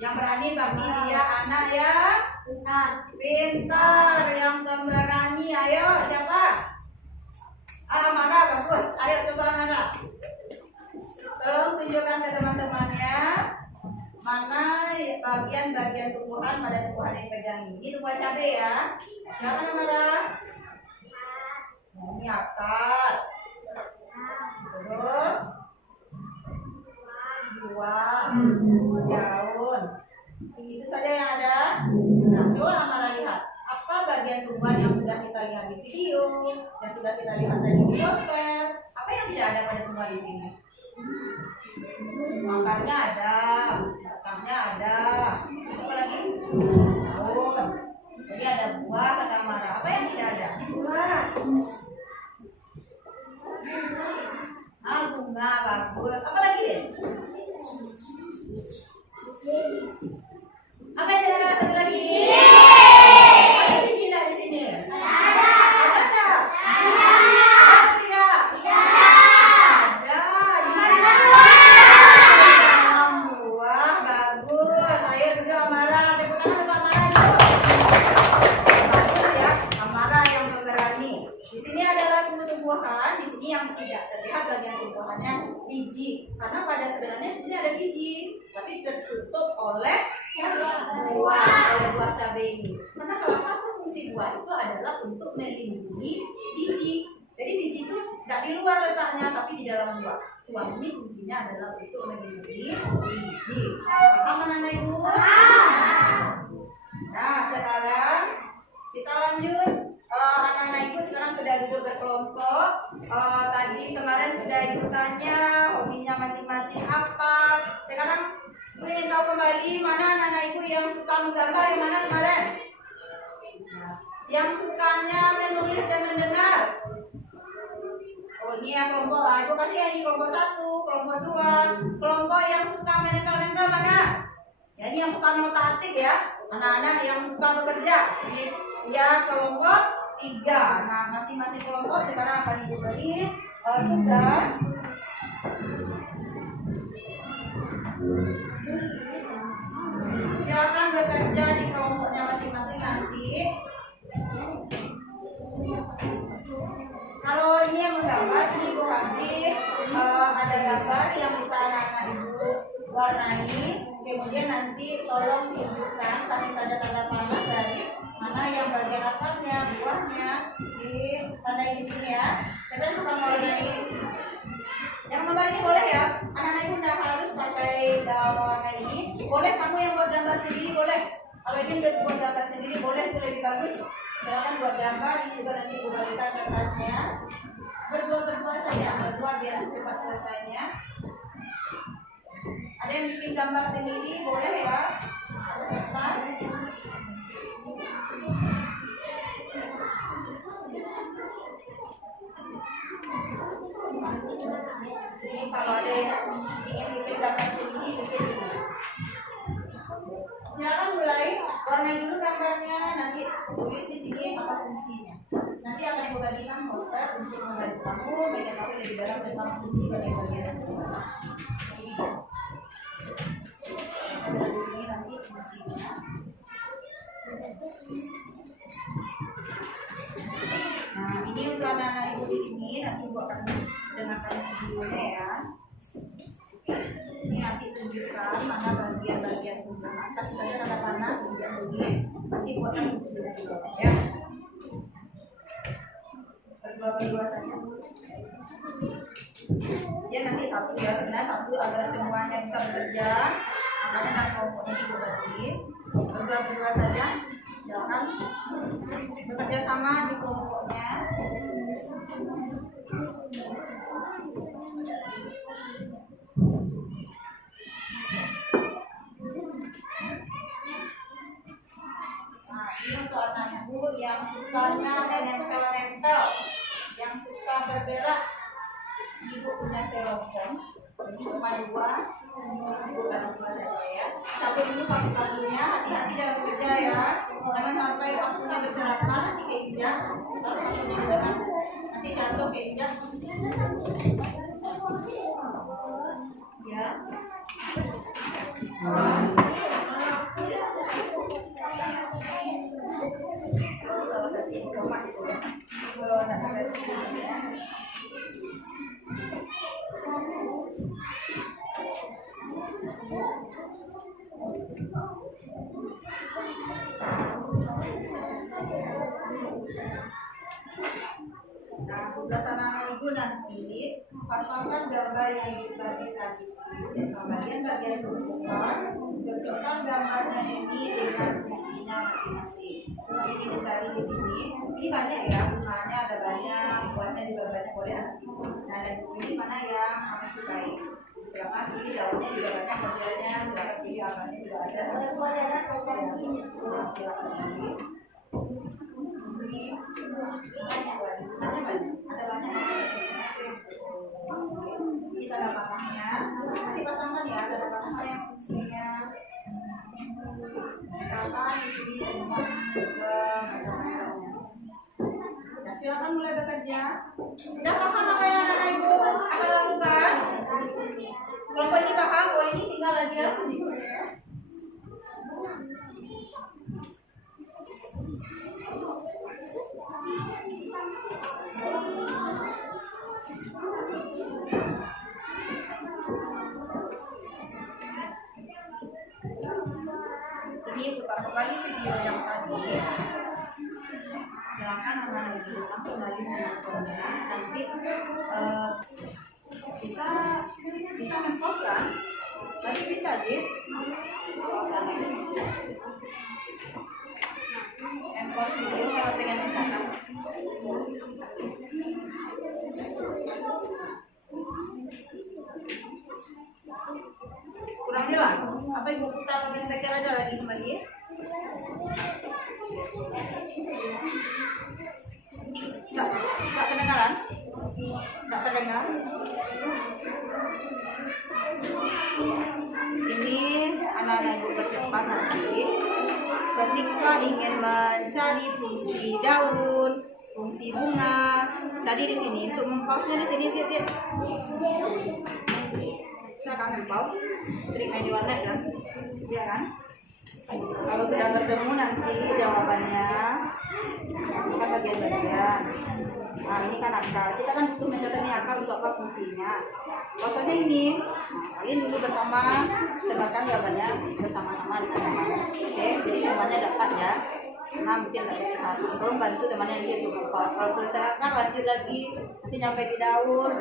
Yang berani berarti dia anak ya pintar. Yang berani, ayo siapa? Mara, bagus. Ayo coba Mara. Tolong tunjukkan ke teman-temannya mana bagian-bagian tumbuhan pada tumbuhan yang pegang ini. Ini tumbuhan cabai ya. Siapa Mara? Ini Ini akar. Terus buah, daun. Itu saja yang ada. Nah, coba Amara lihat. Apa bagian tumbuhan yang sudah kita lihat di video, yang sudah kita lihat tadi di poster? Apa yang tidak ada pada tumbuhan ini? Akarnya ada, batangnya ada. Terus apa lagi? Daun. Jadi ada buah kata Amara. Apa yang tidak ada? Buah. Bunga, bagus. Apa lagi? Apa yang tidak ada satu lagi? Ada biji tidak di sini? Ada. Ada tak? Ada. Ada tidak? Ada. Di mana? Dalam buah, bagus. Ayo duduk Amara. Tepuk tangan untuk Amara dulu. Bagus ya, Amara yang pemberani. Di sini adalah tumbuh-tumbuhan. Di sini yang tidak terlihat bagian tumbuhannya biji. Karena pada sebenarnya di sini ada biji, tapi tertutup oleh buah cabai ini. Karena salah satu fungsi buah itu adalah untuk melindungi biji. Jadi biji itu tidak di luar letaknya, tapi di dalam buah. Buah ini fungsinya adalah untuk melindungi biji. Paham anak-anak ibu? Nah, sekarang kita lanjut. Anak-anak ibu sekarang sudah duduk berkelompok. Tadi kemarin sudah ibu tanya hobinya masing-masing apa. Sekarang ibu ingin tahu kembali mana anak-anak ibu yang suka menggambar, yang mana kemarin? Yang sukanya menulis dan mendengar. Oh ini ya kelompok. Ibu kasih yang ini kelompok 1, kelompok 2. Kelompok yang suka menempel-nempel mana? Ya ini yang suka ngotak-atik ya. Anak-anak yang suka bekerja. Ya kelompok 3. Nah masing-masing kelompok sekarang akan ibu beri tugas. Silakan bekerja di kelompoknya masing-masing nanti. Kalau ini yang menggambar, ini ibu kasih ada gambar yang bisa anak-anak ibu warnai. Kemudian nanti tolong tunjukkan, kasih saja tanda panah garis mana yang bagian akarnya, buahnya, di tandai di sini ya. Tapi yang suka mewarnai, yang gambar ini boleh ya. Anak-anak ibu tidak harus pakai warna ini. Boleh kamu yang buat gambar sendiri boleh. Kalau ini udah buat gambar sendiri boleh, itu lebih bagus. Silakan buat gambar, ini juga nanti ibu berikan kertasnya. Berdua saja, berdua biar cepat selesainya. Ada yang bikin gambar sendiri boleh ya. Kertas. Jadi kalau ada yang ingin bikin gambar sendiri, bikin di sini. Silakan mulai warnai dulu gambarnya, nanti tulis di sini apa fungsinya. Nanti akan ibu bagikan poster untuk membantu kamu mengetahui lebih dalam tentang fungsi bagian-bagian yang ada. Di sini nanti fungsinya. Nah ini untuk anak-anak ibu di sini, nanti ibu akan dengarkan videonya ya. Ini nanti tunjukkan mana bagian-bagian tumbuhan. Kasih saja tanda panah, kemudian tulis. Nanti ibu akan sudah juga ya. Berdua saja. Ya nanti satu ya, sebenarnya satu agar semuanya bisa bekerja. Makanya nanti kelompoknya ibu bagi. Berdua saja. Silakan bekerja sama di kelompoknya. Nah, ini untuk anak ibu yang sukanya nempel-nempel, yang suka bergerak. Ibu punya styrofoam. Ini cuma 2, ibu taruh 2 saja ya. Satu dulu pakai-pakainya, hati-hati dalam bekerja ya. Jangan sampai waktunya berserakan, nanti keinjak. Taruh pakunya di depan, nanti jatuh keinjak. Ya. Nah, tugas anak ibu nanti pasangkan gambar yang dibagi tadi. Kemudian bagian tumpukan, cocokkan gambarnya ini dengan fungsinya masing-masing. Jadi kita cari di sini. Ini banyak ya, bunganya ada banyak, buatnya juga banyak, boleh nanti. Nah, dan ini mana yang kamu sukai? Silakan pilih, daunnya juga banyak modelnya. Silakan pilih akarnya juga ada. Silakan pilih. Kita ada patahnya, nanti pasangkan ya, ada patahnya yang fungsinya. Misalkan di sini macam-macamnya. Nah, silakan mulai bekerja. Sudah paham apa yang anak ibu akan lakukan? Kelompok ini paham, oh ini tinggal lagi ya. Ini putar kembali video yang tadi. Silakan anak-anak ibu kembali menontonnya. Nanti bisa mempost kan? Masih bisa sih. Mempost video kalau pengen mencatat. Kurang jelas? Apa ibu putar lebih speaker aja lagi kembali? Nggak kedengaran? Nggak terdengar? Ini anak-anak ibu percepat nanti ketika ingin mencari fungsi daun, fungsi bunga. Tadi di sini untuk mempause-nya di sini sih. Silakan mempause. Sering main di warnet kan? Iya kan? Kalau sudah bertemu nanti jawabannya bukan bagian-bagian. Nah, ini kan akar. Kita kan butuh mencatat ini akar untuk apa fungsinya. Maksudnya ini, salin dulu bersama, sebarkan jawabannya bersama-sama di teman. Oke, jadi semuanya dapat ya. Nah, mungkin lebih hati. Tolong bantu temannya nanti untuk mempas. Kalau selesai akar, lanjut lagi. Nanti nyampe di daun,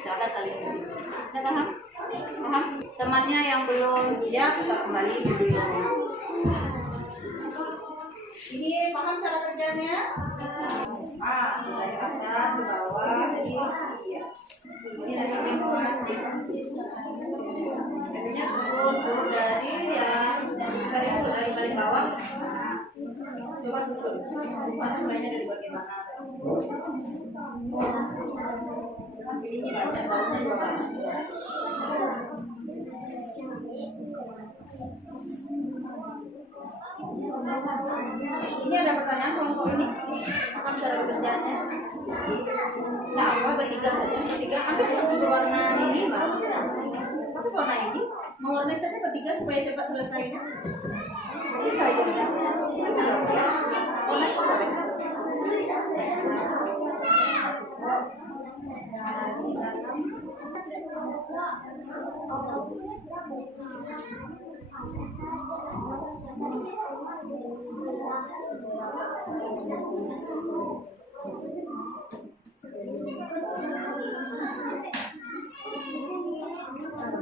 silakan salin di sini. Sudah paham? Paham? Temannya yang belum siap, kita kembali video. Ini paham cara kerjanya? Dari atas ke bawah, jadi ya. Ini dari membuat jadinya susun dari yang tadi susun dari paling bawah. Coba susun. Mana mulainya dari bagaimana? Ini banyak daunnya juga banyak. Ini ada pertanyaan kelompok ini akan cara bekerjanya. Nah, apa bertiga saja? Bertiga ambil warna ini, Mbak. Tapi warna ini mewarnai saja bertiga supaya cepat selesainya. Bisa aja bisa. Warna selesai.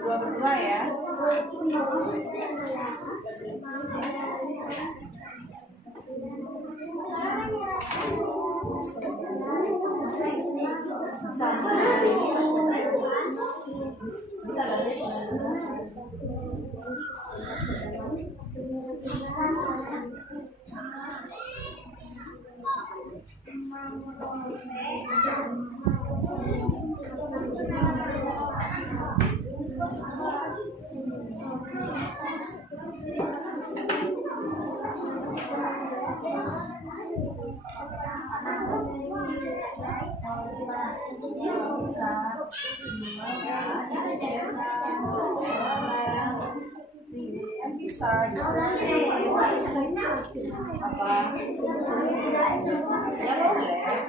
Berdua ya.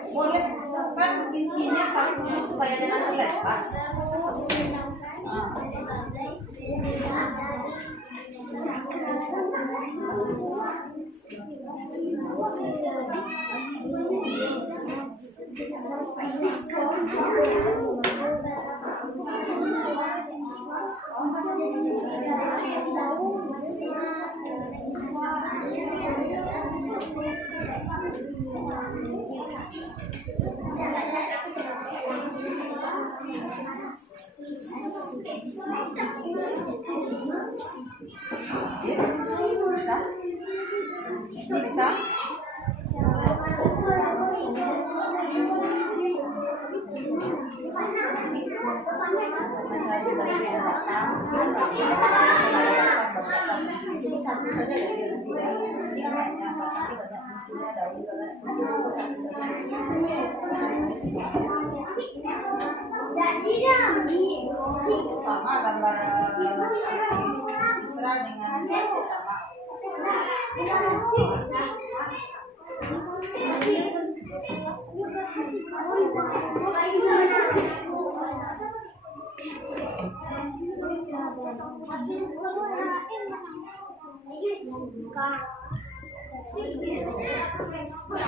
Boleh kan intinya pakai supaya jangan lepas. Bisa? Mencari baju yang basah, jadi satu saja dari nanti ya. Ini kan banyak, nanti banyak fungsinya daun sama gambar Isra dengan sama.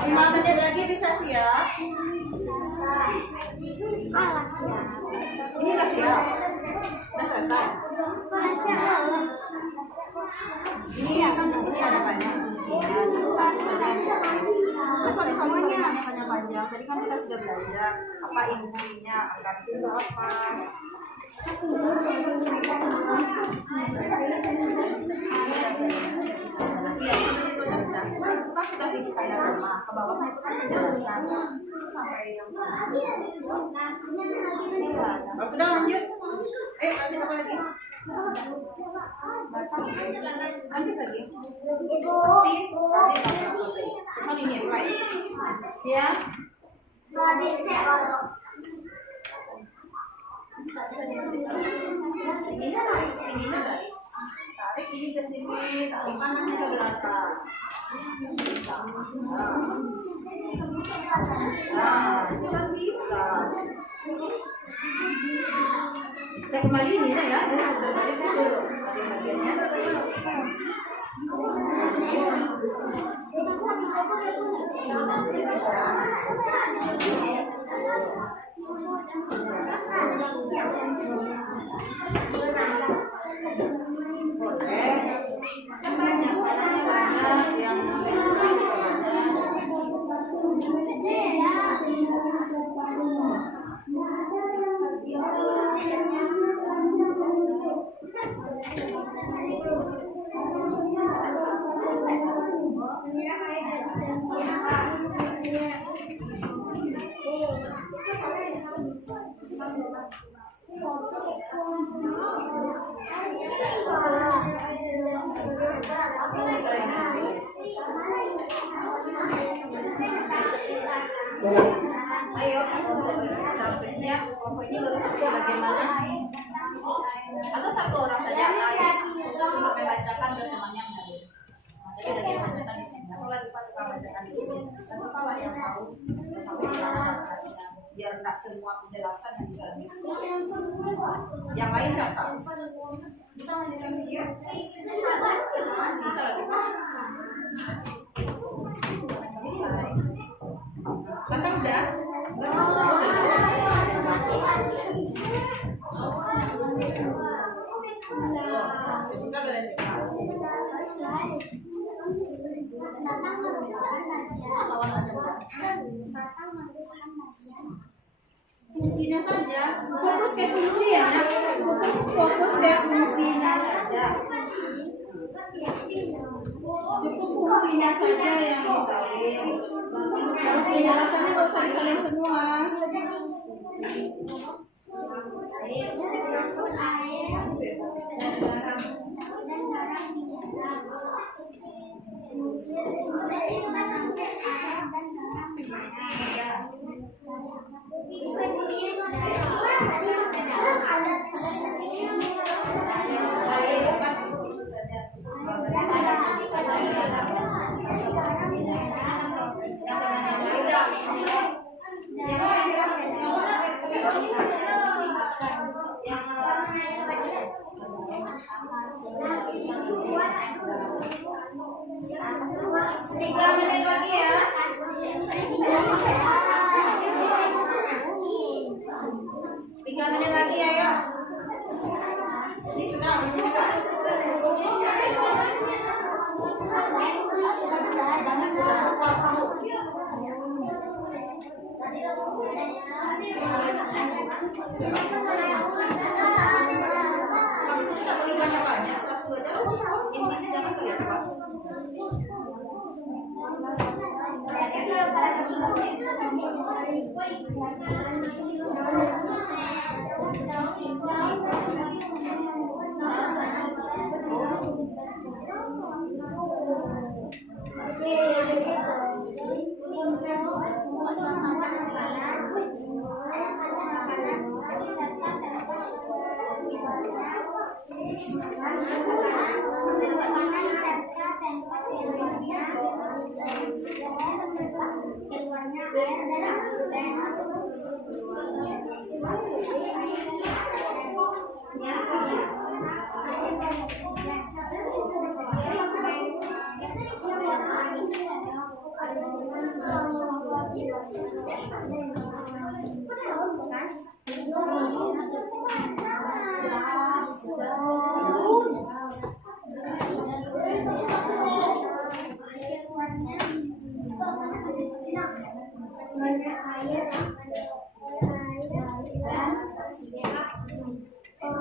Lima menit lagi bisa siap. Ini udah siap. Udah selesai. Ini akan di sini ada banyak fungsinya. Satu saja yang fokus. Sorry pertanyaannya panjang. Tadi kan kita sudah belajar apa intinya, akar itu apa. Iya, itu sudah. Kita sudah di tanda nama. Ke bawahnya itu kan penjelasan sampai yang kalau sudah lanjut. Lanjut apa lagi? Lanjut lagi. Cuma ini apply. Ya. Ininya baik. Tarik ini ke sini, tarik kanannya ke belakang. Nah, itu kan bisa. Cek kembali ini ya, berbalik dulu. Bagian-bagiannya. Ayo, capresnya pokoknya baru satu bagaimana? Atau satu orang saja khusus untuk membacakan dan temannya mengalir. Jadi lagi bacakan di sini. Kalau lagi bacakan di sini, satu kalau yang tahu sampai di mana batasnya, biar tak semua penjelasan yang bisa lebih. Yang lain nggak tahu. Bisa lanjutkan video? Bisa lagi. Mantap udah? Sebentar berarti. Fungsinya saja, fokus ke fungsi ya, fokus ke fungsinya saja. Cukup fungsinya saja yang disalin. Harus penjelasannya nggak usah disalin semua. Tiga menit lagi ya. 3 menit lagi ya, yuk. Ini sudah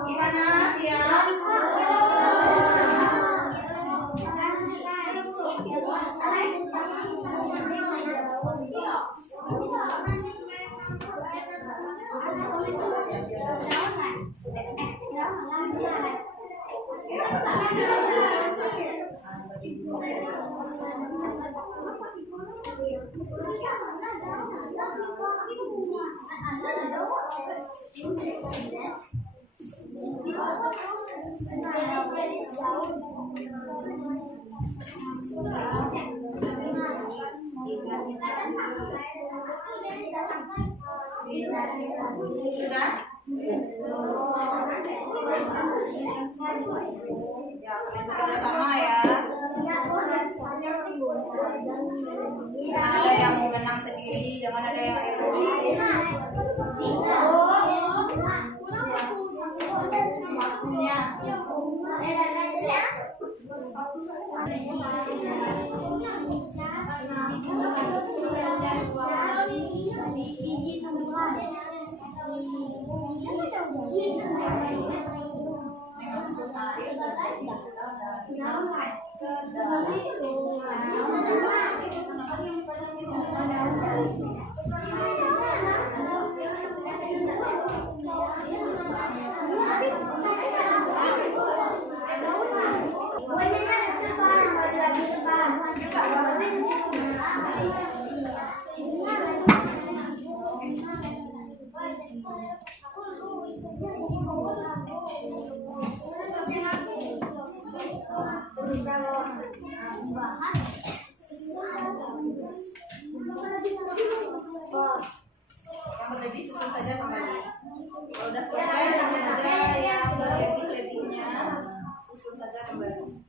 gimana siap? Sudah? Ya, saling bekerja sama ya. Jangan ada yang menang sendiri, jangan ada yang egois. Waktunya. Yang berlebih susun saja kembali. Kalau udah selesai, susun saja yang berlebih-lebihnya, susun saja kembali.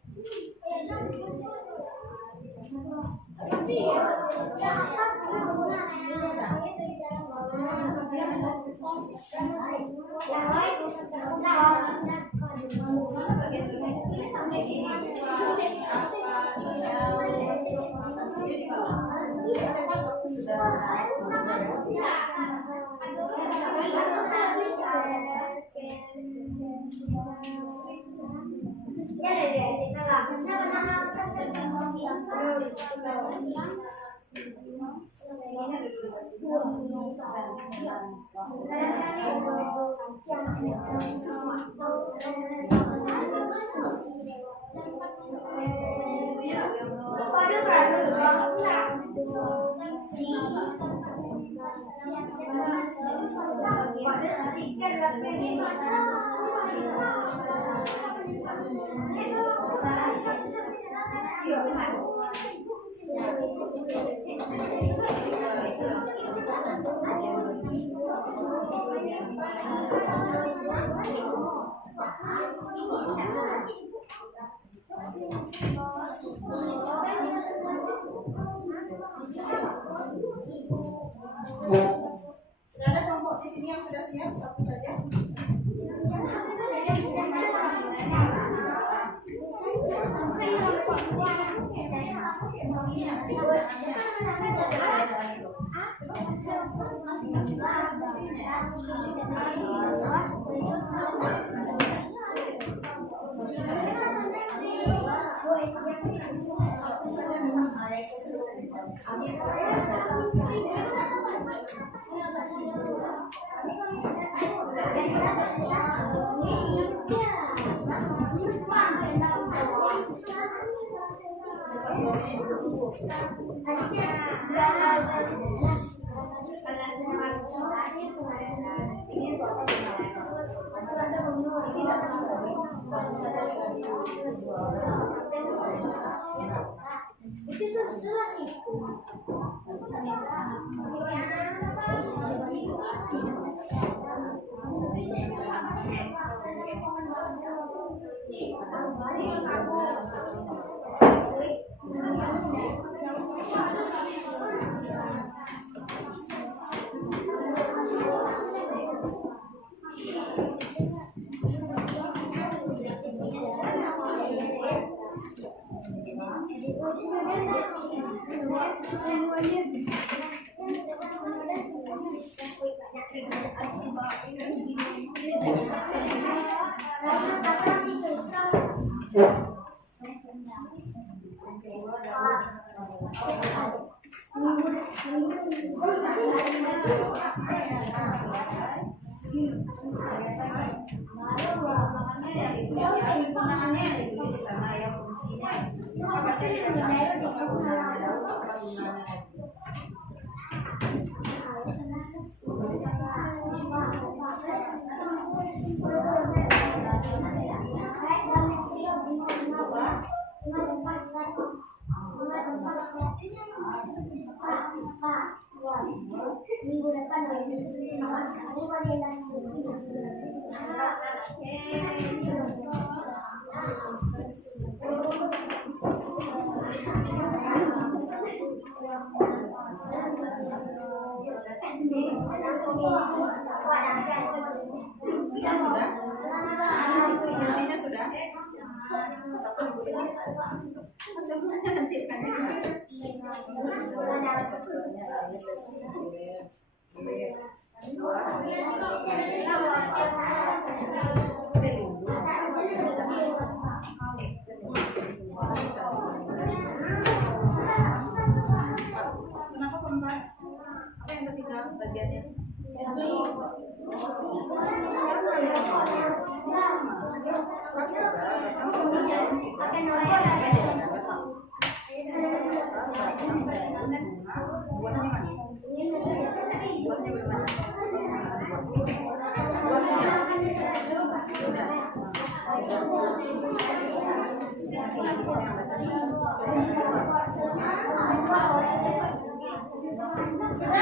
Sudah ada kelompok di sini yang sudah siap satu saja. Isinya sudah. Kenapa keempat? Apa yang ketiga bagiannya?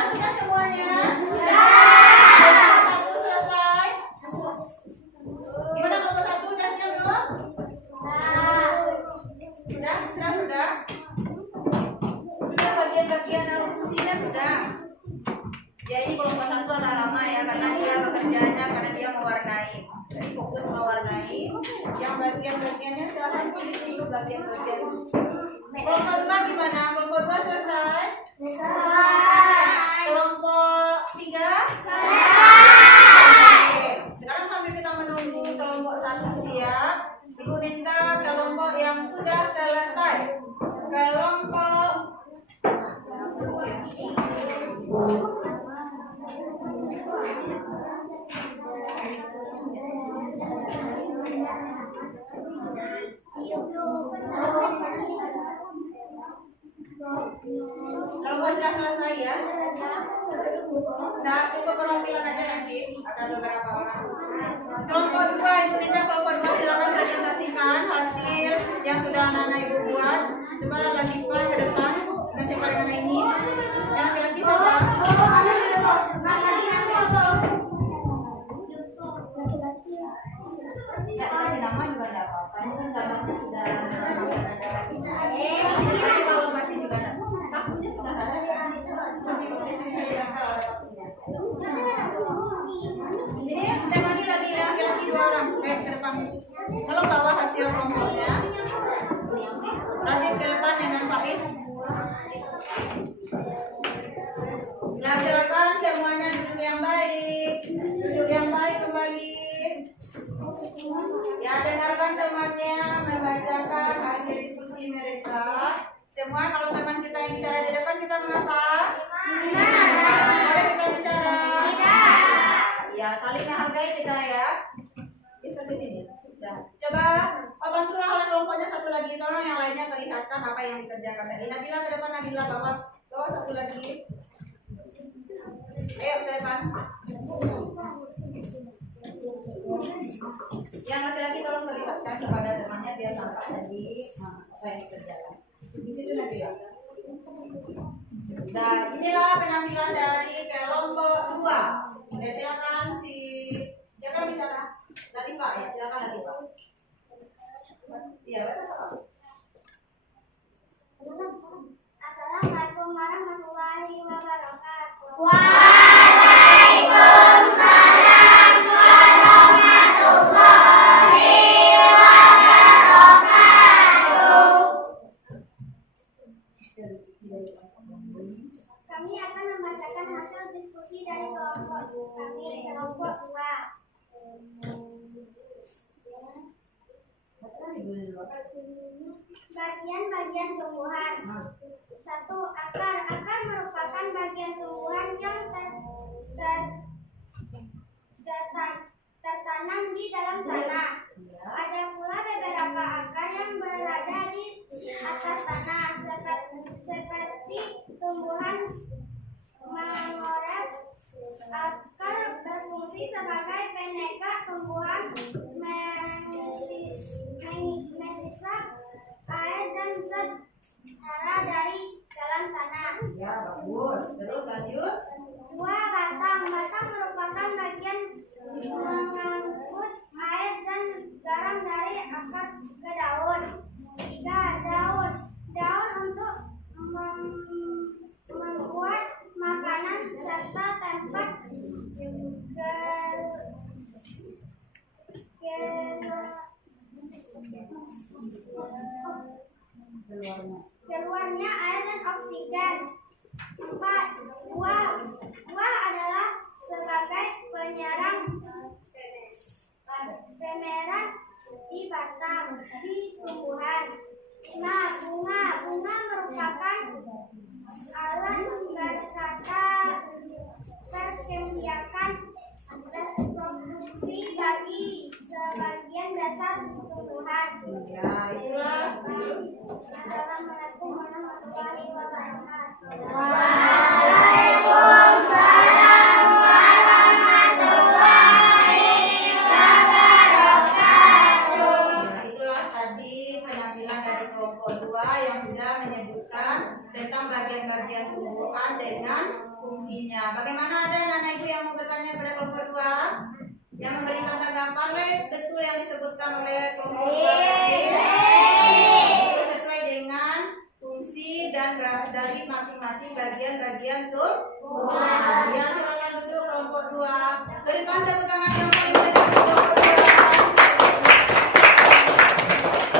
Sudah semuanya? Satu selesai. Gimana kelompok satu udah siap belum? Sudah? Sudah bagian-bagian fungsinya sudah. Jadi kelompok satu agak lama ya karena dia pekerjaannya karena dia mewarnai. Jadi fokus mewarnai. Yang bagian-bagiannya silakan tulis dulu bagian-bagian. Kelompok dua gimana? Kelompok dua selesai? Kelompok tiga? Oke. Sekarang sambil kita menunggu kelompok satu siap, Ibu minta kelompok yang sudah selesai. Kelompok kelompok sudah selesai ya? Nah, cukup perwakilan aja nanti akan beberapa orang. Kelompok dua, Ibu minta kelompok dua silakan presentasikan hasil yang sudah anak-anak Ibu buat. Coba Latifah ke depan dengan siapa dengan ini. Yang laki-laki siapa? Tidak kasih nama juga tidak apa-apa. Ini kan gambarnya sudah. Tapi kalau kasih juga tidak. Akunya sudah ada. Masih di sini ada pakunya. teman-temannya membacakan hasil diskusi mereka. Semua kalau teman kita yang bicara di depan kita mengapa? Boleh kita bicara? Ya, saling menghargai kita ya. Bisa di sini. Ya. Coba bantulah oleh kelompoknya satu lagi. Tolong yang lainnya perlihatkan apa yang dikerjakan tadi. Nabila ke depan, Nabila bawa satu lagi. Ayo ke depan. Yang laki-laki tolong perlihatkan kepada temannya biar nampak tadi apa yang dikerjakan. Di situ Nabila. Nah, inilah penampilan dari kelompok 2. Oke, silakan siapa bicara? Latifah ya, silakan Latifah. Iya, baca sama. Assalamualaikum warahmatullahi wabarakatuh. Waalaikumsalam warahmatullahi wabarakatuh. Kami akan membacakan hasil diskusi dari kelompok kami kelompok 2. Bagian-bagian tumbuhan. 1. Akar. Akar merupakan bagian tumbuhan yang tertanam di dalam tanah. Ada pula beberapa akar yang berada di atas tanah, seperti tumbuhan mangrove. Akar berfungsi sebagai penegak tumbuhan, mesisa air dan zat hara dari dalam tanah. Ya, bagus. Terus lanjut. 2. Batang. Batang merupakan bagian mengangkut air dan garam dari akar ke daun. 3. Daun. Daun untuk membuat makanan serta tempat keluarnya air dan oksigen. 4. Buah. Buah adalah sebagai penyerang pemeran di batang di tumbuhan. 5. Bunga. Bunga merupakan alat berkata terkembiakan reproduksi bagi sebagian dasar tumbuhan. Ya, itulah. Assalamualaikum warahmatullahi wabarakatuh. Waalaikumsalam warahmatullahi wabarakatuh. Nah, itulah tadi penampilan dari kelompok 2 yang sudah menyebutkan tentang bagian-bagian tumbuhan dengan fungsinya. Bagaimana, ada anak ibu yang mau bertanya pada kelompok 2? Yang memberikan tanggapan, betul yang disebutkan oleh kelompok 2 tadi? Itu sesuai dengan fungsi dan dari masing-masing bagian-bagian tumbuhan. Ya, silakan duduk kelompok 2. Berikan tepuk tangan yang paling meriah untuk kelompok 2.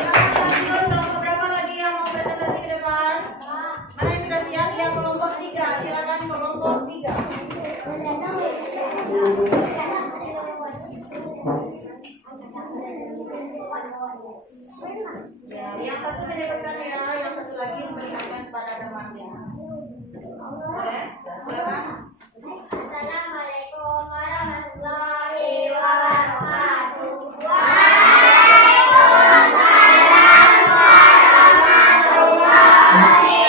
Silakan lanjut, kelompok berapa lagi yang mau presentasi ke depan? Mana yang sudah siap? Ya, kelompok 3. Silakan kelompok 3. Ya, yang satu menyebutkan ya, yang satu lagi memberikan kepada temannya. Boleh? Silakan. Assalamualaikum warahmatullahi wabarakatuh. Waalaikumsalam warahmatullahi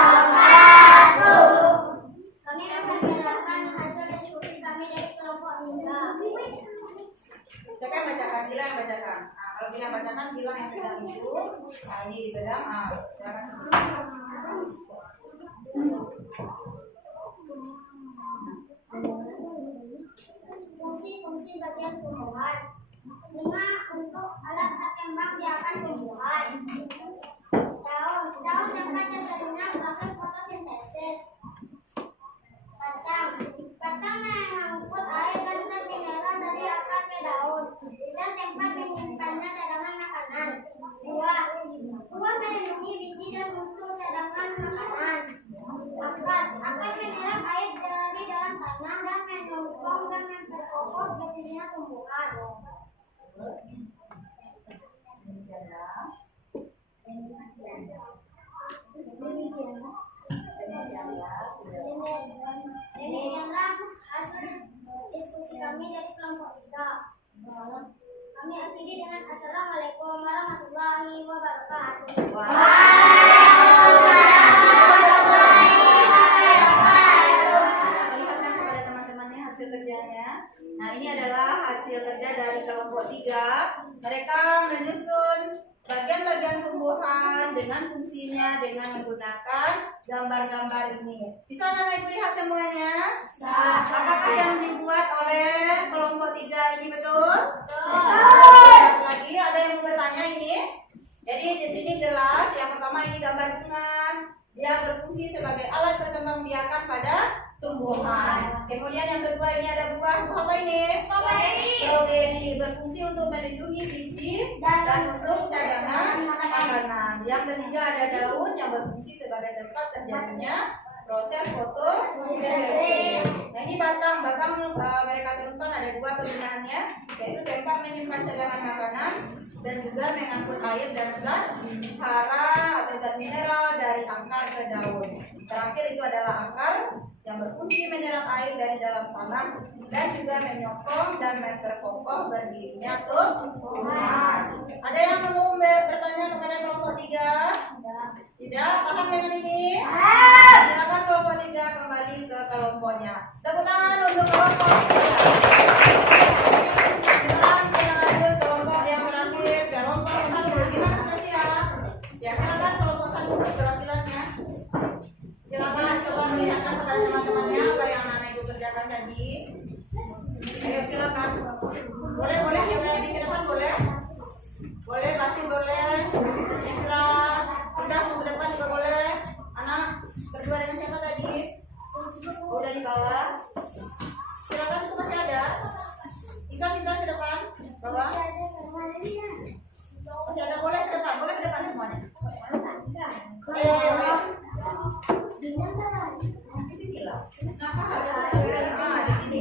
wabarakatuh. Kami akan menyerahkan hasil diskusi kami dari kelompok 3. Siapa yang bacakan? Bila yang bacakan. Nah, kalau Bila yang bacakan, bilang yang pegang itu. Nah, ini dipegang. Silakan. Fungsi-fungsi bagian tumbuhan. 5. Untuk alat kembang biakan tumbuhan. Daun. Daun dapat terjadinya proses fotosintesis. Batang. Batang mengangkut air dan zat mineral dari akar ke daun dan tempat menyimpannya cadangan makanan. Buah. Buah melindungi biji dan mutu cadangan makanan. Akar. Akar menyerap air dari dalam tanah dan menyokong dan memperkokoh berdirinya tumbuhan. diskusi kami dari kelompok 3. Kami akhiri dengan Assalamualaikum warahmatullahi wabarakatuh. Perlihatkan kepada teman-temannya hasil kerjanya. Nah, ini adalah hasil kerja dari kelompok 3. Mereka menyusun bagian-bagian tumbuhan dengan fungsinya dengan menggunakan gambar-gambar ini. Bisa anak-anak ibu lihat semuanya? Bisa. Apakah yang dibuat oleh kelompok 3 ini betul? Betul. Lagi ada yang mau bertanya ini? Jadi di sini jelas yang pertama ini gambar bunga. Dia berfungsi sebagai alat perkembangbiakan pada tumbuhan. Kemudian yang kedua ini ada buah apa ini? Stroberi berfungsi untuk melindungi biji dan untuk cadangan makanan. Yang ketiga ada daun yang berfungsi sebagai tempat terjadinya proses fotosintesis. Nah ini batang mereka turunkan ada 2 kegunaannya, yaitu tempat menyimpan cadangan makanan dan juga mengangkut air dan zat hara atau zat mineral dari akar ke daun. Terakhir itu adalah akar yang berfungsi menyerap air dari dalam tanah dan juga menyokong dan memperkokoh berdirinya tumbuhan. Ada yang mau bertanya kepada kelompok 3? Tidak? Akan dengan ini? Silakan kelompok 3 kembali ke kelompoknya. Tepuk tangan untuk kelompok 3. Sekarang kita lanjut kelompok yang terakhir. Kelompok 1. Gimana Stasia? Ya silakan kelompok 1 berpenampilannya. Silakan coba melihatkan kepada teman-temannya apa yang anak ibu kerjakan tadi. Ayo silakan. Boleh yang berani ke depan boleh? Boleh pasti boleh. Isra, udah mau ke depan juga boleh. Anak berdua dengan siapa tadi? Udah di bawah. Silakan itu masih ada. Izan ke depan, bawah. Masih ada boleh ke depan semuanya. Ayo. Di sini lah. Di sini.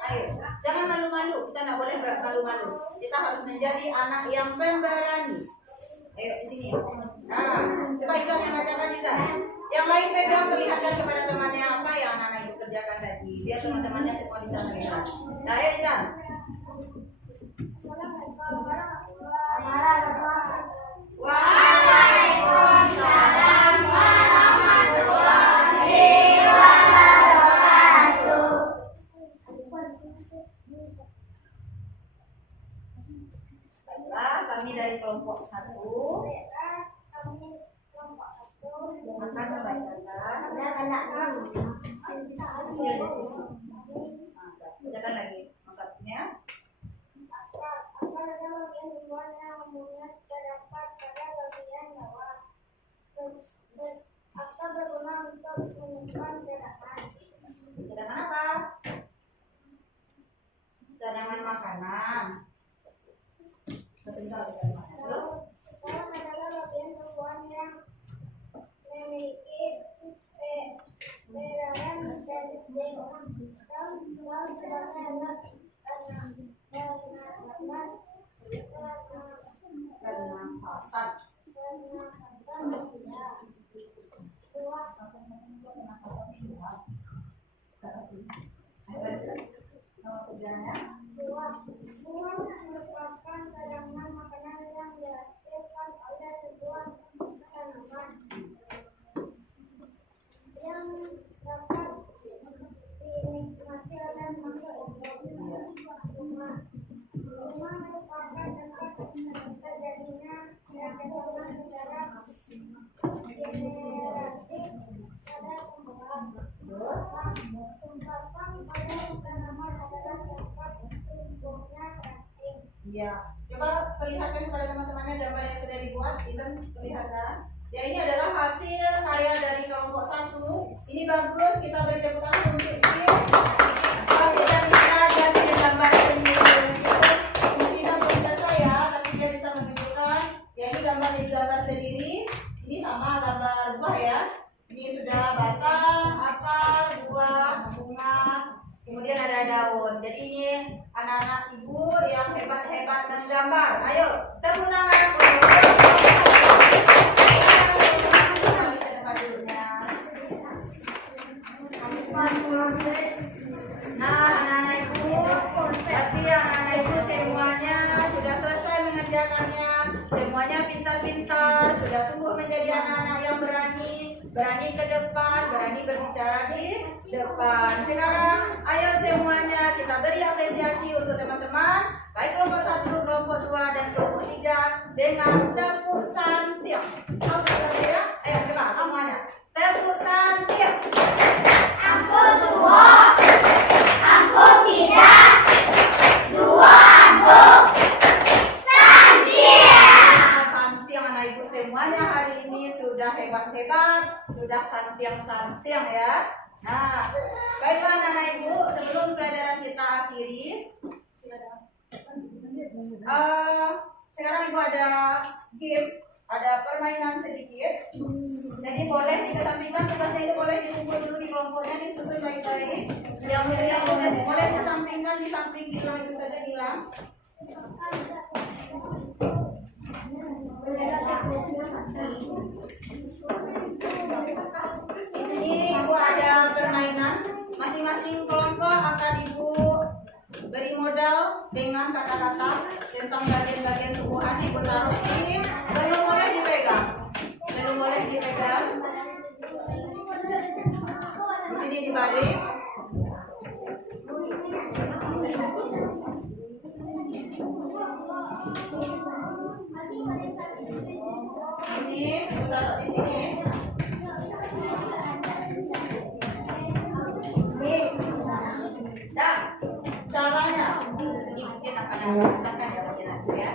Ayo. Jangan malu-malu. Kita nggak boleh malu-malu. Kita harus menjadi anak yang pemberani. Ayo di sini. Nah, coba Izan yang bacakan Izan. Yang lain pegang perlihatkan kepada temannya apa yang anak-anak itu kerjakan tadi. Biar teman-temannya semua bisa melihat. Nah, ayo Izan. Waalaikumsalam warahmatullahi wabarakatuh. Baiklah, kami dari kelompok 1 akan membacakan hasil diskusi. Bacakan lagi maksudnya. Cadangan apa? Cadangan makanan. Terus? Pernafasan. Nama kerjanya? merupakan cadangan makanan yang dihasilkan oleh sebuah tanaman yang dapat dinikmati oleh makhluk hidup. Rumah merupakan tempat terjadinya kehidupan secara generatif pada tumbuhan. Ungkapan oleh tanaman adalah tempat tumbuhnya ranting. Iya. Coba perlihatkan kepada teman-temannya gambar yang sudah dibuat. Bisa perlihatkan. Ya ini adalah hasil karya dari kelompok 1. Ini bagus. Kita beri tepuk tangan untuk Isi. Kalau tidak bisa jadi gambar sendiri. Mungkin belum selesai ya, tapi dia bisa menunjukkan. Ya ini gambar sendiri. Ini sama gambar buah ya. Ini sudah batang, akar, buah, bunga. Kemudian ada daun. Jadi ini anak-anak ibu yang hebat-hebat menggambar. Ayo, tepuk tangan. Nah, anak-anak ibu kebanyakannya. Semuanya pintar-pintar, sudah tumbuh menjadi anak-anak yang berani ke depan, berani berbicara di depan. Sekarang ayo semuanya kita beri apresiasi untuk teman-teman, baik kelompok 1, kelompok 2, dan kelompok 3 dengan tepuk santiang. Oke, ya? Ayo coba semuanya. Tepuk santiang. Aku suwo, aku tidak, dua aku Santiang anak ibu semuanya hari ini sudah hebat-hebat, sudah santiang-santiang ya. Nah, baiklah anak ibu, sebelum pelajaran kita akhiri, sekarang ibu ada game, ada permainan sedikit. Jadi boleh dikesampingkan tugasnya itu, boleh dikumpul dulu di kelompoknya, disusun baik-baik. Yang boleh dikesampingkan di samping hilang itu saja hilang. Ini ibu ada permainan, masing-masing kelompok akan ibu beri modal dengan kata-kata tentang bagian-bagian tubuhan. Ibu taruh ini, belum boleh dipegang, belum boleh dipegang. Di sini dibalik. Ini ibu taruh di sini. Nah, caranya ini mungkin akan aku usahakan ya bagian aku ya.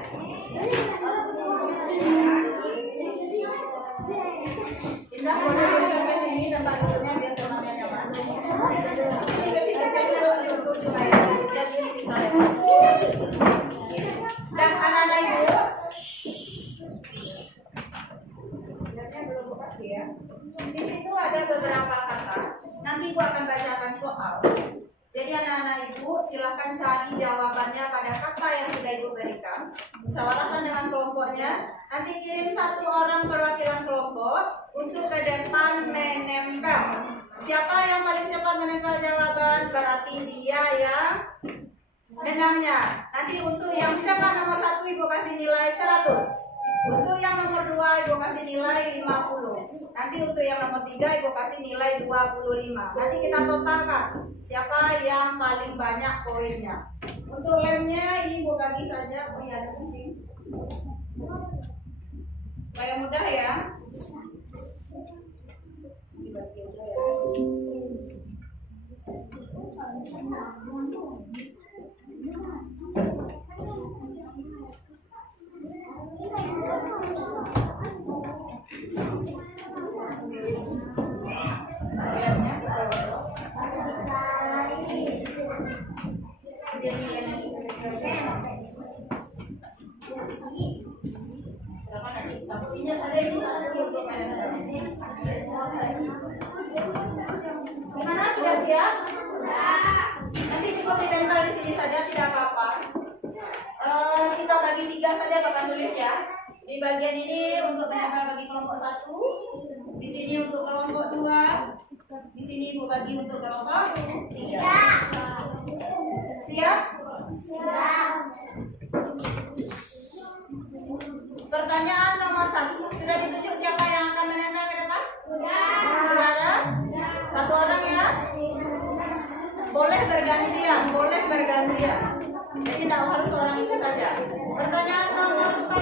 Indah boleh bergeser ke sini tempat duduknya biar temannya nyaman. Ini ke sini dulu di ujung aja, biar sini bisa lewat. Dan anak-anak ibu, biarnya belum pasti ya. Di situ ada beberapa kata. Nanti ibu akan bacakan soal. Jadi anak-anak ibu silakan cari jawabannya pada kata yang sudah ibu berikan. Musyawarahkan dengan kelompoknya. Nanti kirim satu orang perwakilan kelompok untuk ke depan menempel. Siapa yang paling cepat menempel jawaban berarti dia yang menangnya. Nanti untuk yang cepat nomor 1 ibu kasih nilai 100. Untuk yang nomor 2 ibu kasih nilai 50. Nanti untuk yang nomor 3 ibu kasih nilai 25. Nanti kita totalkan siapa yang paling banyak poinnya. Untuk lemnya ini ibu bagi saja. Oh iya, ada penting supaya mudah ya. Dibagi aja ya. Gimana, sudah siap? Nanti cukup ditempel di sini saja, tidak apa-apa. Kita bagi 3 saja papan tulis ya. Di bagian ini untuk menempel bagi kelompok 1, di sini untuk kelompok 2, di sini ibu bagi untuk kelompok 3. Siap? Siap. Pertanyaan nomor 1, sudah ditunjuk siapa yang akan menempel ke depan? Sudah ada? Satu orang ya? Boleh bergantian. Jadi tidak harus orang itu saja. Pertanyaan nomor 1.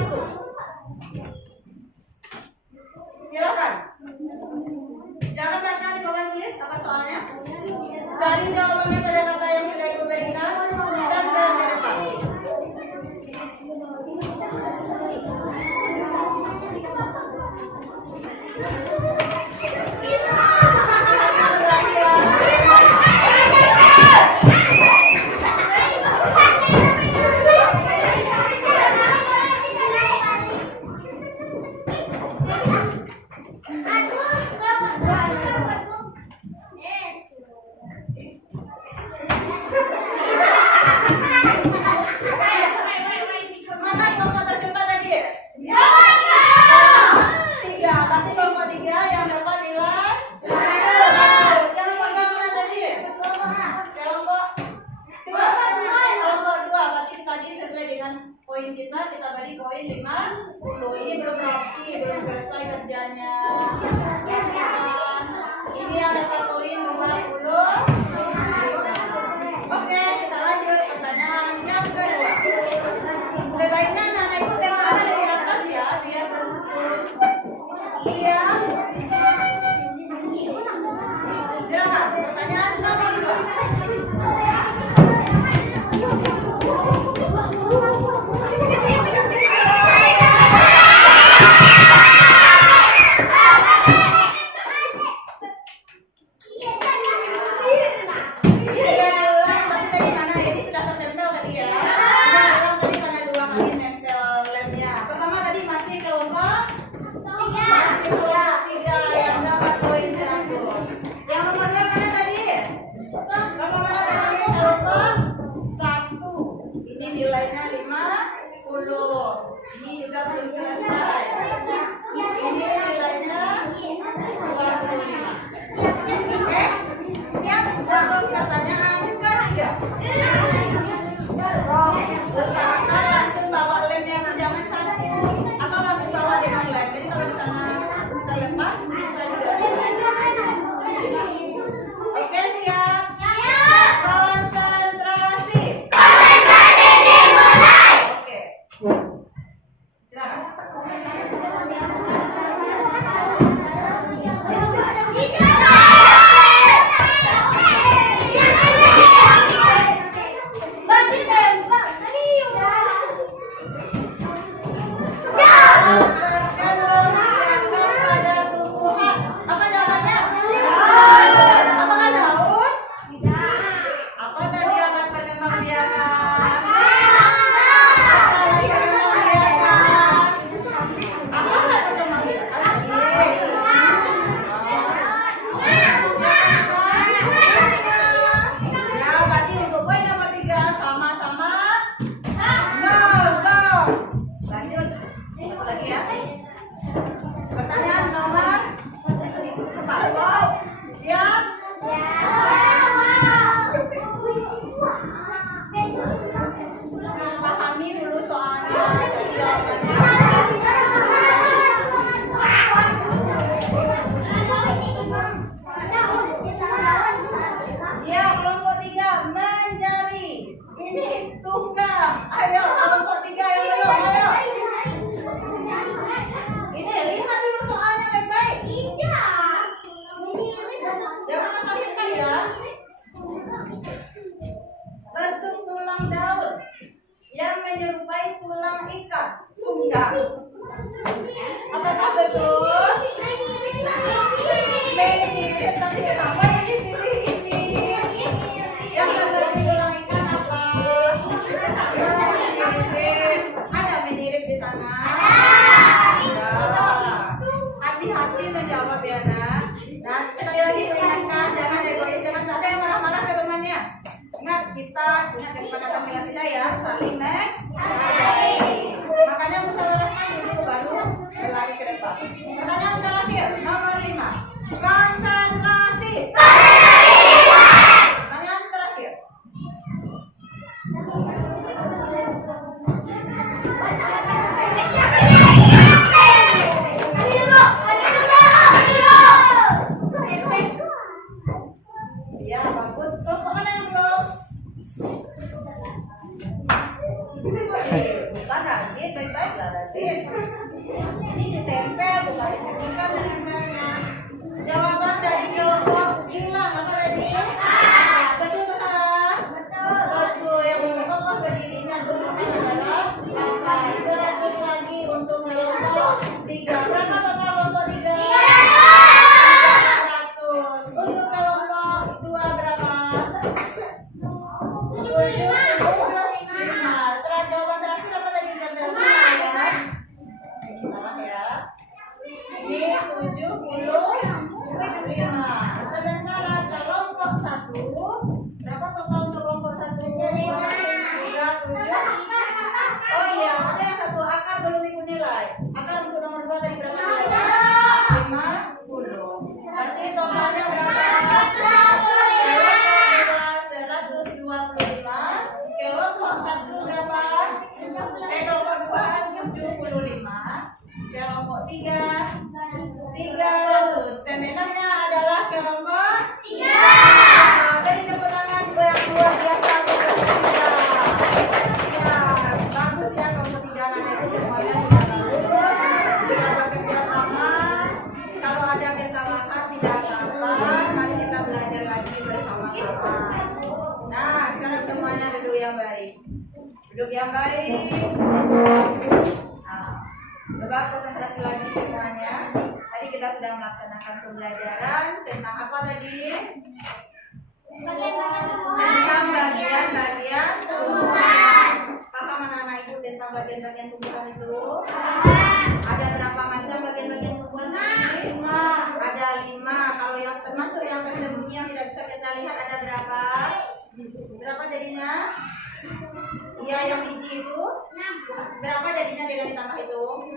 Silakan baca di papan tulis apa soalnya. Cari jawabannya pada kata yang sudah ibu berikan dan ke depan. poin kita bagi poin 50. Ini belum rapi, belum selesai kerjanya. Lanjutkan. Ini yang dapat poin 20. Oke, kita lanjut pertanyaan yang kedua. Sebaiknya anak-anak itu tempelan di atas ya, biar bersusun. Iya. Silakan, pertanyaan nomor 2. Nilainya 50. Ini juga belum selesai. Ini nilainya 25. Oke? Siap untuk pertanyaan ketiga. Usahakan langsung bawa lemnya, jangan satu atau langsung bawa dengan lem. Jadi kalau di sana terlepas bisa juga. Oke, siap? Konsentrasi. Apakah betul? Mirip, tapi kenapa ini pilih ini? Yang gambar di tulang ikan apa? Ada mirip di sana? Hati-hati menjawab ya, Nak. Nah, sekali lagi ingatkan, jangan egois, jangan sampai yang marah-marah ke temannya. Ingat, kita punya kesepakatan kelas kita ya, saling menghargai. Makanya musyawarahkan dulu baru berlari ke depan. Pertanyaan terakhir, nomor 5. Konsentrasi. Pertanyaan terakhir. Ya, bagus. Terus kemana yang belum? Bukan rajin, baik-baik lah rajin. Ini ditempel, bukan diberikan menempelnya. Jawaban dari kelompok hilang apa tadi? Betul atau salah? Betul. Yang berkokoh berdirinya dulu adalah 100 lagi untuk kelompok 3. Berapa total kelompok 3? 300. Untuk kelompok 2 berapa? 75. Jawaban terakhir apa tadi ditempelnya ya? Salah ya. Ini 7. yang baik. Duduk yang baik. Nah, coba konsentrasi lagi semuanya. Tadi kita sudah melaksanakan pembelajaran tentang apa tadi? Bagian-bagian tumbuhan. Tentang bagian-bagian tumbuhan. Paham anak-anak ibu tentang bagian-bagian tumbuhan itu? Ada berapa macam bagian-bagian tumbuhan tadi? Ada 5. Kalau yang termasuk yang tersembunyi yang tidak bisa kita lihat ada berapa? Berapa jadinya? Iya, yang biji itu berapa jadinya dengan ditambah itu?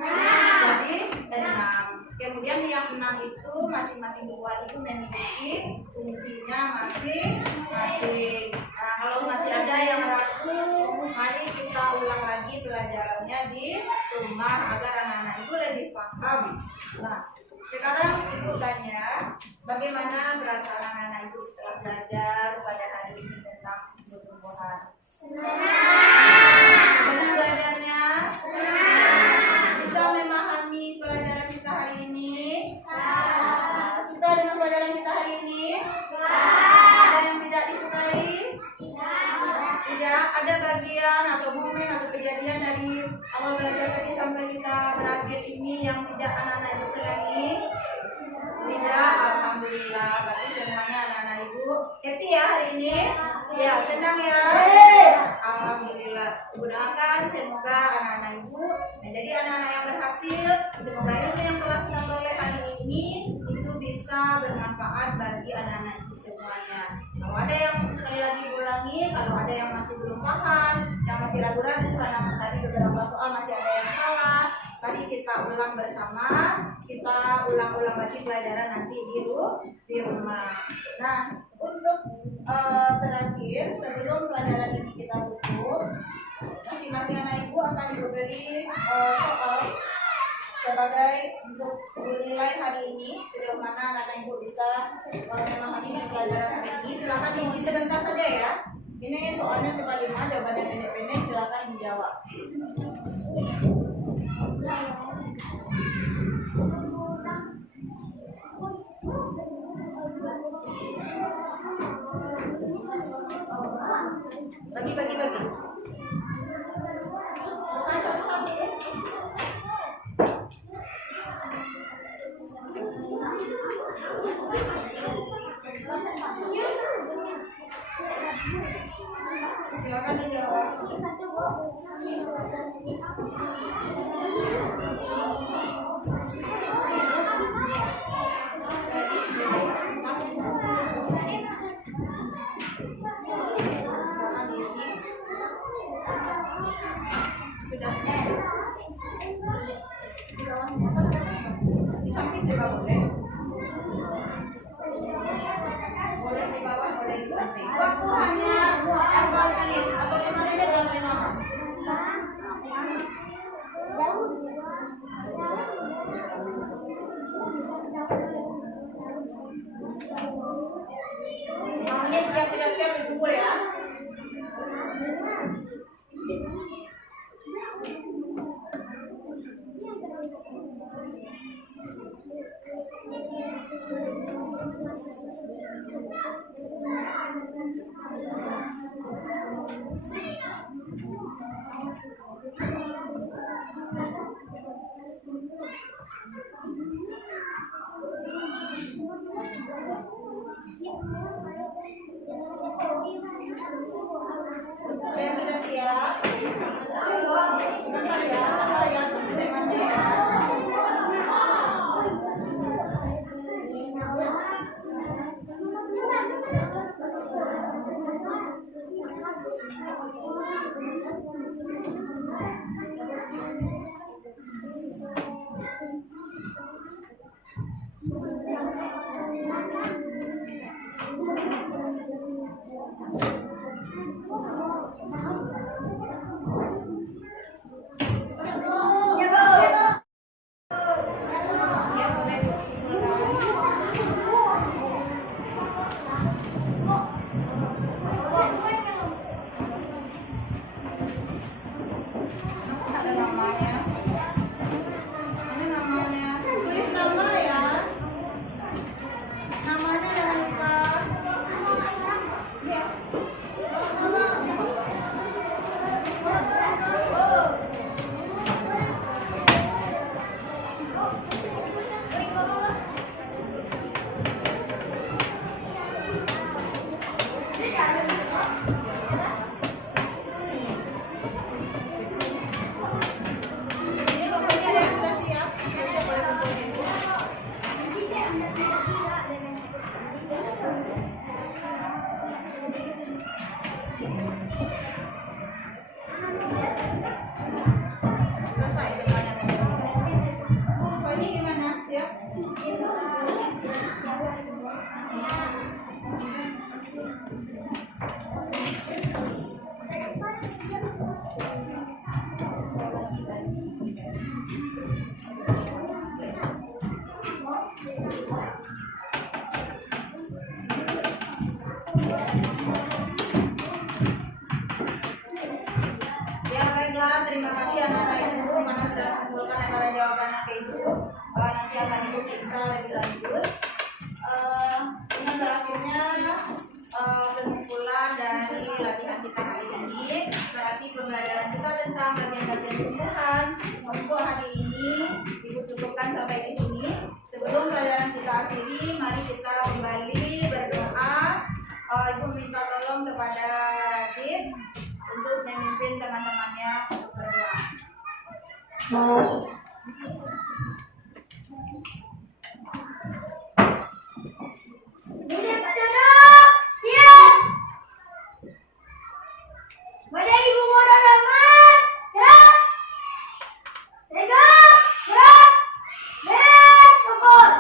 Jadi 6. Kemudian yang 6 itu masing-masing tumbuhan itu memiliki fungsinya masing-masing. Nah, kalau masih ada yang ragu, mari kita ulang lagi pelajarannya di rumah agar anak-anak itu lebih paham. Nah, sekarang ibu tanya, bagaimana perasaan anak-anak ibu setelah belajar pada hari ini tentang tumbuhan? Senang belajarnya? Bisa memahami pelajaran kita hari ini? Suka dengan pelajaran kita hari ini? Ada yang tidak disukai? Tidak. Ada bagian atau momen atau kejadian dari awal belajar tadi sampai kita berakhir ini yang tidak anak-anak ibu senangi? Tidak. Alhamdulillah. Berarti semuanya anak-anak ibu happy ya hari ini? Ya, senang ya? Alhamdulillah. Doakan semoga anak-anak ibu menjadi anak-anak yang berhasil. Semoga ilmu yang telah kita peroleh hari ini itu bisa bermanfaat bagi anak-anak ibu semuanya. Kalau ada yang sekali lagi ulangi, kalau ada yang masih belum paham, yang masih ragu-ragu karena tadi beberapa soal masih ada yang salah, tadi kita ulang bersama, kita ulang-ulang lagi pelajaran nanti di rumah. Nah, untuk terakhir sebelum pelajaran ini kita tutup, masing-masing anak ibu akan diberi soal sebagai untuk menilai hari ini sejauh mana anak ibu bisa memahami pelajaran hari ini. Silakan diisi sebentar saja ya. Ini soalnya cuma 5, jawabannya pendek-pendek, silakan dijawab. Bagi. Silakan dijawab. Di samping juga boleh. Boleh di bawah, boleh di samping. Waktu hanya 4 menit atau 5 menit dan 5 menit. Siap tidak siap dikumpul ya. Yang sudah siap? Sebentar ya, sabar ya teman-temannya ya. terima kasih anak-anak Ibu karena sudah mengumpulkan antara jawabannya ke Ibu. Nanti akan Ibu periksa lebih lanjut. Dengan berakhirnya kesimpulan dari latihan kita hari ini, berarti pembelajaran kita tentang bagian-bagian tumbuhan untuk hari ini Ibu cukupkan sampai di sini. Sebelum pelajaran kita akhiri, mari kita kembali berdoa. Ibu minta tolong kepada Radit untuk memimpin teman-temannya untuk berdoa. Bidang penduduk, siap. Pada Ibu Guru Rahmat, gerak. Tegak, gerak. Dan fokus.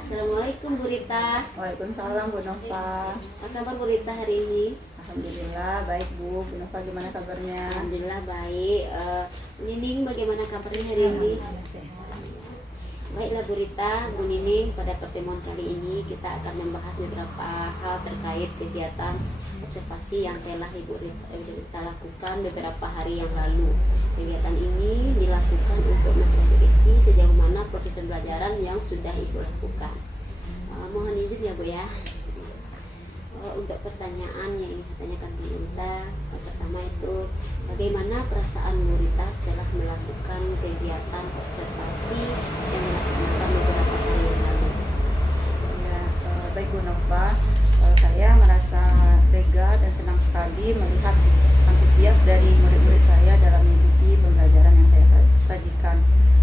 Assalamualaikum Bu Rita. Waalaikumsalam Bu Nova. Apa kabar Bu Rita hari ini? Alhamdulillah baik Bu. Bu Nova gimana kabarnya? Alhamdulillah baik. Nining bagaimana kabarnya hari ini? Baiklah Bu Rita, Bu Nining, pada pertemuan kali ini kita akan membahas beberapa hal terkait kegiatan observasi yang telah Ibu Rita lakukan beberapa hari yang lalu. Kegiatan ini dilakukan untuk memprediksi sejauh mana proses pembelajaran yang sudah Ibu lakukan. Mohon izin ya Bu ya. Untuk pertanyaan yang ingin saya tanyakan Bu Rita, pertama itu bagaimana perasaan Bu Rita setelah melakukan kegiatan observasi yang dilaksanakan beberapa hari yang lalu? Ya, baik Bu Nova, saya merasa lega dan senang sekali melihat antusias dari murid-murid saya dalam mengikuti pembelajaran yang saya sajikan.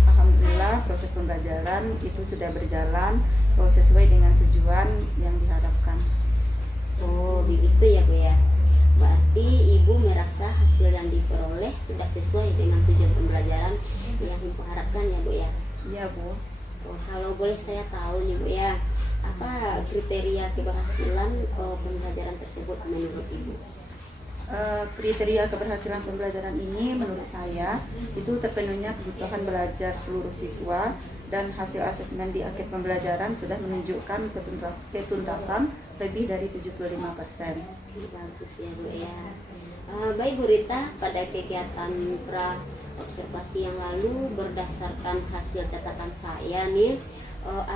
Alhamdulillah proses pembelajaran itu sudah berjalan sesuai dengan tujuan yang diharapkan. Oh begitu ya Bu ya. Berarti Ibu merasa hasil yang diperoleh sudah sesuai dengan tujuan pembelajaran yang Ibu harapkan ya Bu ya? Iya Bu. Oh, kalau boleh saya tahu nih Bu ya, apa kriteria keberhasilan pembelajaran tersebut menurut Ibu? Kriteria keberhasilan pembelajaran ini menurut saya itu terpenuhnya kebutuhan belajar seluruh siswa dan hasil asesmen di akhir pembelajaran sudah menunjukkan ketuntasan lebih dari 75%. Bagus ya Bu ya. Baik Bu Rita, pada kegiatan observasi yang lalu berdasarkan hasil catatan saya nih,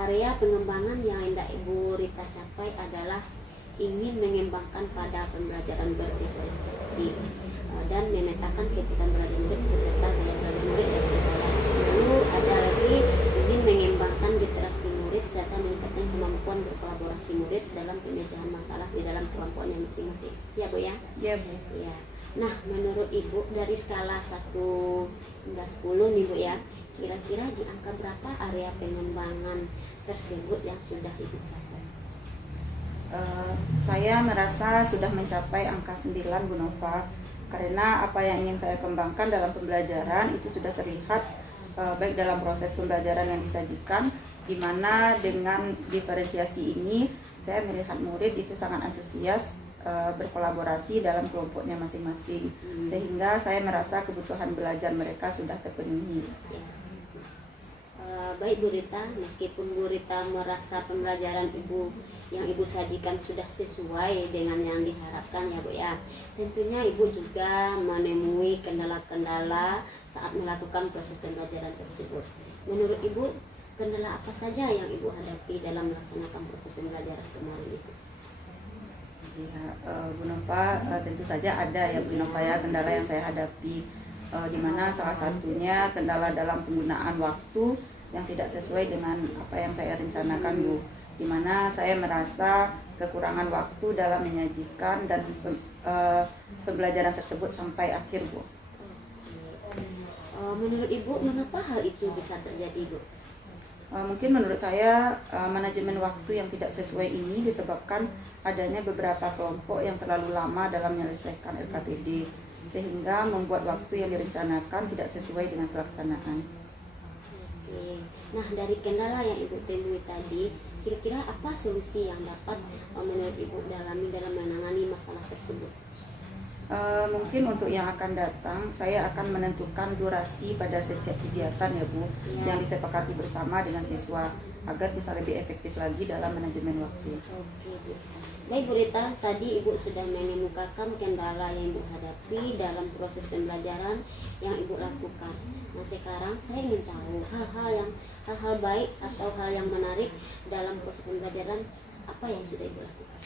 area pengembangan yang hendak Ibu Rita capai adalah ingin mengembangkan pada pembelajaran berdiferensiasi dan memetakan kebutuhan belajar murid beserta gaya belajar murid yang berbeda. Lalu ada lagi ingin mengembangkan literasi murid serta meningkatkan kemampuan berkolaborasi murid dalam pemecahan masalah di dalam kelompoknya masing-masing. Ya Bu ya? Iya Bu. Ya. Nah, menurut Ibu dari skala 1 hingga 10 nih Bu ya, kira-kira di angka berapa area pengembangan tersebut yang sudah Ibu capai? Saya merasa sudah mencapai angka 9 Bu Nova, karena apa yang ingin saya kembangkan dalam pembelajaran itu sudah terlihat baik dalam proses pembelajaran yang disajikan, di mana dengan diferensiasi ini saya melihat murid itu sangat antusias berkolaborasi dalam kelompoknya masing-masing, sehingga saya merasa kebutuhan belajar mereka sudah terpenuhi. Ya. Baik Bu Rita, meskipun Bu Rita merasa pembelajaran yang Ibu sajikan sudah sesuai dengan yang diharapkan ya Bu ya, tentunya Ibu juga menemui kendala-kendala saat melakukan proses pembelajaran tersebut. Menurut Ibu, kendala apa saja yang Ibu hadapi dalam melaksanakan proses pembelajaran kemarin itu? Ya, Bu Nova, tentu saja ada ya Bu Nova ya kendala yang saya hadapi, di mana salah satunya kendala dalam penggunaan waktu yang tidak sesuai dengan apa yang saya rencanakan Bu, di mana saya merasa kekurangan waktu dalam menyajikan dan pembelajaran tersebut sampai akhir Bu. Menurut Ibu, mengapa hal itu bisa terjadi, Bu? Mungkin menurut saya manajemen waktu yang tidak sesuai ini disebabkan adanya beberapa kelompok yang terlalu lama dalam menyelesaikan LKTD, sehingga membuat waktu yang direncanakan tidak sesuai dengan pelaksanaan. Oke. Nah, dari kendala yang Ibu temui tadi, kira-kira apa solusi yang dapat menurut Ibu dalami dalam menangani masalah tersebut? Mungkin untuk yang akan datang, saya akan menentukan durasi pada setiap kegiatan ya Bu, yang disepakati bersama dengan siswa agar bisa lebih efektif lagi dalam manajemen waktu. Oke, Bu. Baik Bu Rita, tadi Ibu sudah mengemukakan kendala yang Ibu hadapi dalam proses pembelajaran yang Ibu lakukan. Nah, sekarang saya ingin tahu hal-hal baik atau hal yang menarik dalam proses pembelajaran apa yang sudah Ibu lakukan?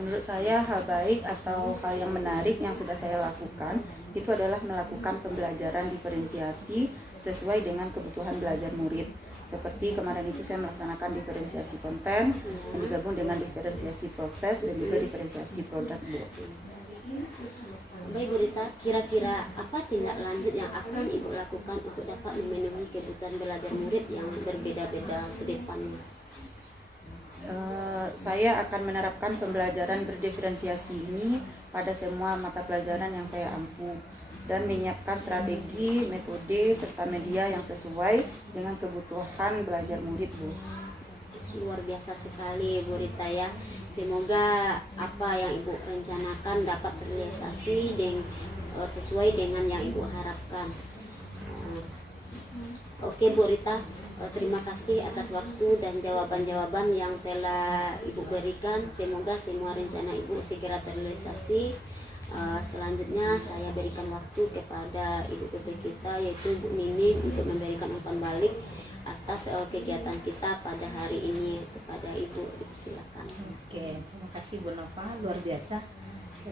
Menurut saya hal baik atau hal yang menarik yang sudah saya lakukan itu adalah melakukan pembelajaran diferensiasi sesuai dengan kebutuhan belajar murid. Seperti kemarin itu saya melaksanakan diferensiasi konten yang digabung dengan diferensiasi proses dan juga diferensiasi produk, Bu. Baik Bu Rita, kira-kira apa tindak lanjut yang akan Ibu lakukan untuk dapat memenuhi kebutuhan belajar murid yang berbeda-beda ke depannya? Saya akan menerapkan pembelajaran berdiferensiasi ini pada semua mata pelajaran yang saya ampu dan menyiapkan strategi, metode, serta media yang sesuai dengan kebutuhan belajar murid, Bu. Luar biasa sekali Bu Rita ya. Semoga apa yang Ibu rencanakan dapat terrealisasi sesuai dengan yang Ibu harapkan. Oke Bu Rita, terima kasih atas waktu dan jawaban-jawaban yang telah Ibu berikan. Semoga semua rencana Ibu segera terrealisasi. Selanjutnya saya berikan waktu kepada Ibu PP kita, yaitu Bu Nini, untuk memberikan umpan balik atas kegiatan kita pada hari ini. Kepada Ibu, dipersilakan. Oke, terima kasih Bu Nova, luar biasa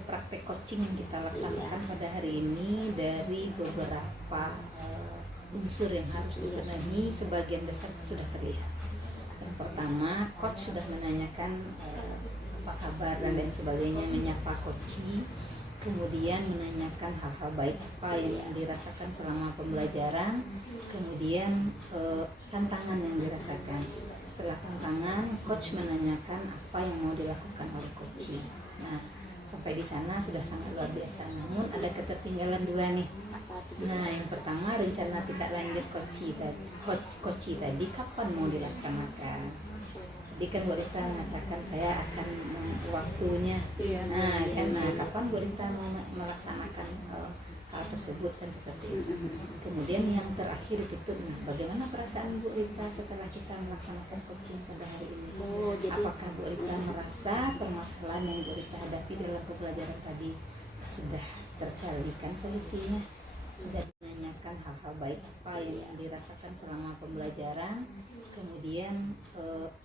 praktek coaching yang kita laksanakan pada hari ini dari beberapa unsur yang harus dipenuhi, sebagian besar sudah terlihat. Yang pertama, coach sudah menanyakan apa kabar dan lain sebagainya, menyapa coachee, kemudian menanyakan hal-hal baik apa yang dirasakan selama pembelajaran, kemudian tantangan yang dirasakan. Setelah tantangan, coach menanyakan apa yang mau dilakukan oleh coachee. Nah, sampai di sana sudah sangat luar biasa. Namun ada ketertinggalan dua nih. Nah, yang pertama, rencana tindak lanjut coachee tadi kapan mau dilaksanakan? Jadi kan Bu Rita mengatakan saya akan waktunya. Nah, karena kapan Bu Rita mau melaksanakan hal tersebut kan seperti itu. Kemudian yang terakhir itu, bagaimana perasaan Bu Rita setelah kita melaksanakan coaching pada hari ini? Apakah Bu Rita merasa permasalahan yang Bu Rita hadapi dalam pembelajaran tadi sudah tercarikan solusinya? Dan menanyakan hal-hal baik apa yang dirasakan selama pembelajaran, kemudian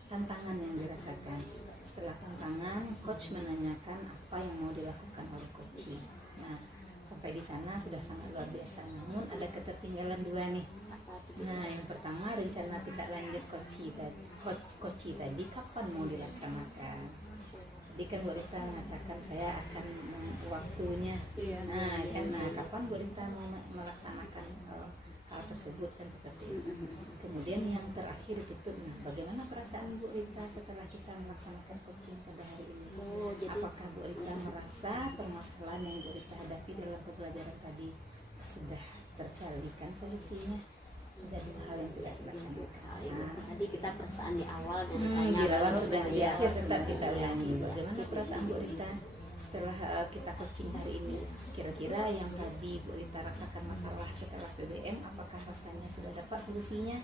tantangan yang dirasakan. Setelah tantangan, coach menanyakan apa yang mau dilakukan oleh coachee. Nah, sampai di sana sudah sangat luar biasa. Namun ada ketertinggalan dua nih. Nah, yang pertama, rencana tindak lanjut coachee tadi kapan mau dilaksanakan? Jadi kan Bu Rita mengatakan saya akan waktunya. Nah, karena kapan Bu Rita mau melaksanakan hal tersebut kan seperti itu. Kemudian yang terakhir itu, bagaimana perasaan Bu Rita setelah kita melaksanakan coaching pada hari ini? Apakah Bu Rita merasa permasalahan yang Bu Rita hadapi dalam pembelajaran tadi sudah tercarikan solusinya? Dari hal yang tidak dilaksanakan. Tadi kita perasaan di awal di awal sudah, di akhir tetap kita ulangi. Bagaimana perasaan Bu Rita setelah kita coaching hari ini? Kira-kira yang tadi Bu Rita rasakan masalah setelah PBM, apakah rasanya sudah dapat solusinya?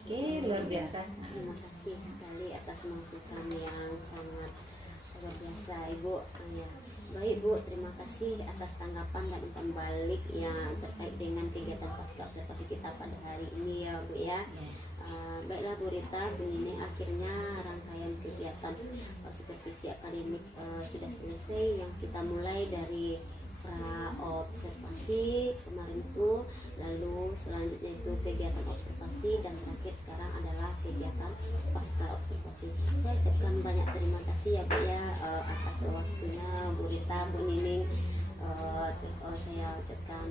Oke, luar biasa. Terima kasih sekali atas masukan yang sangat luar biasa Ibu. Baik Bu, terima kasih atas tanggapan dan umpan balik yang terkait dengan kegiatan pasca observasi kita pada hari ini ya Bu ya. Baiklah Bu Rita, begini akhirnya rangkaian kegiatan supervisi akademik sudah selesai, yang kita mulai dari pra observasi kemarin itu, lalu selanjutnya itu kegiatan observasi, dan terakhir sekarang adalah kegiatan pasca observasi. Saya ucapkan banyak terima kasih ya Bu ya atas waktunya Bu Rita, Bu Nining. Saya ucapkan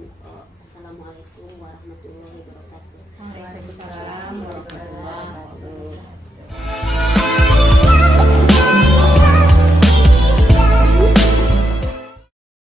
Assalamualaikum warahmatullahi wabarakatuh. Waalaikumsalam warahmatullahi wabarakatuh.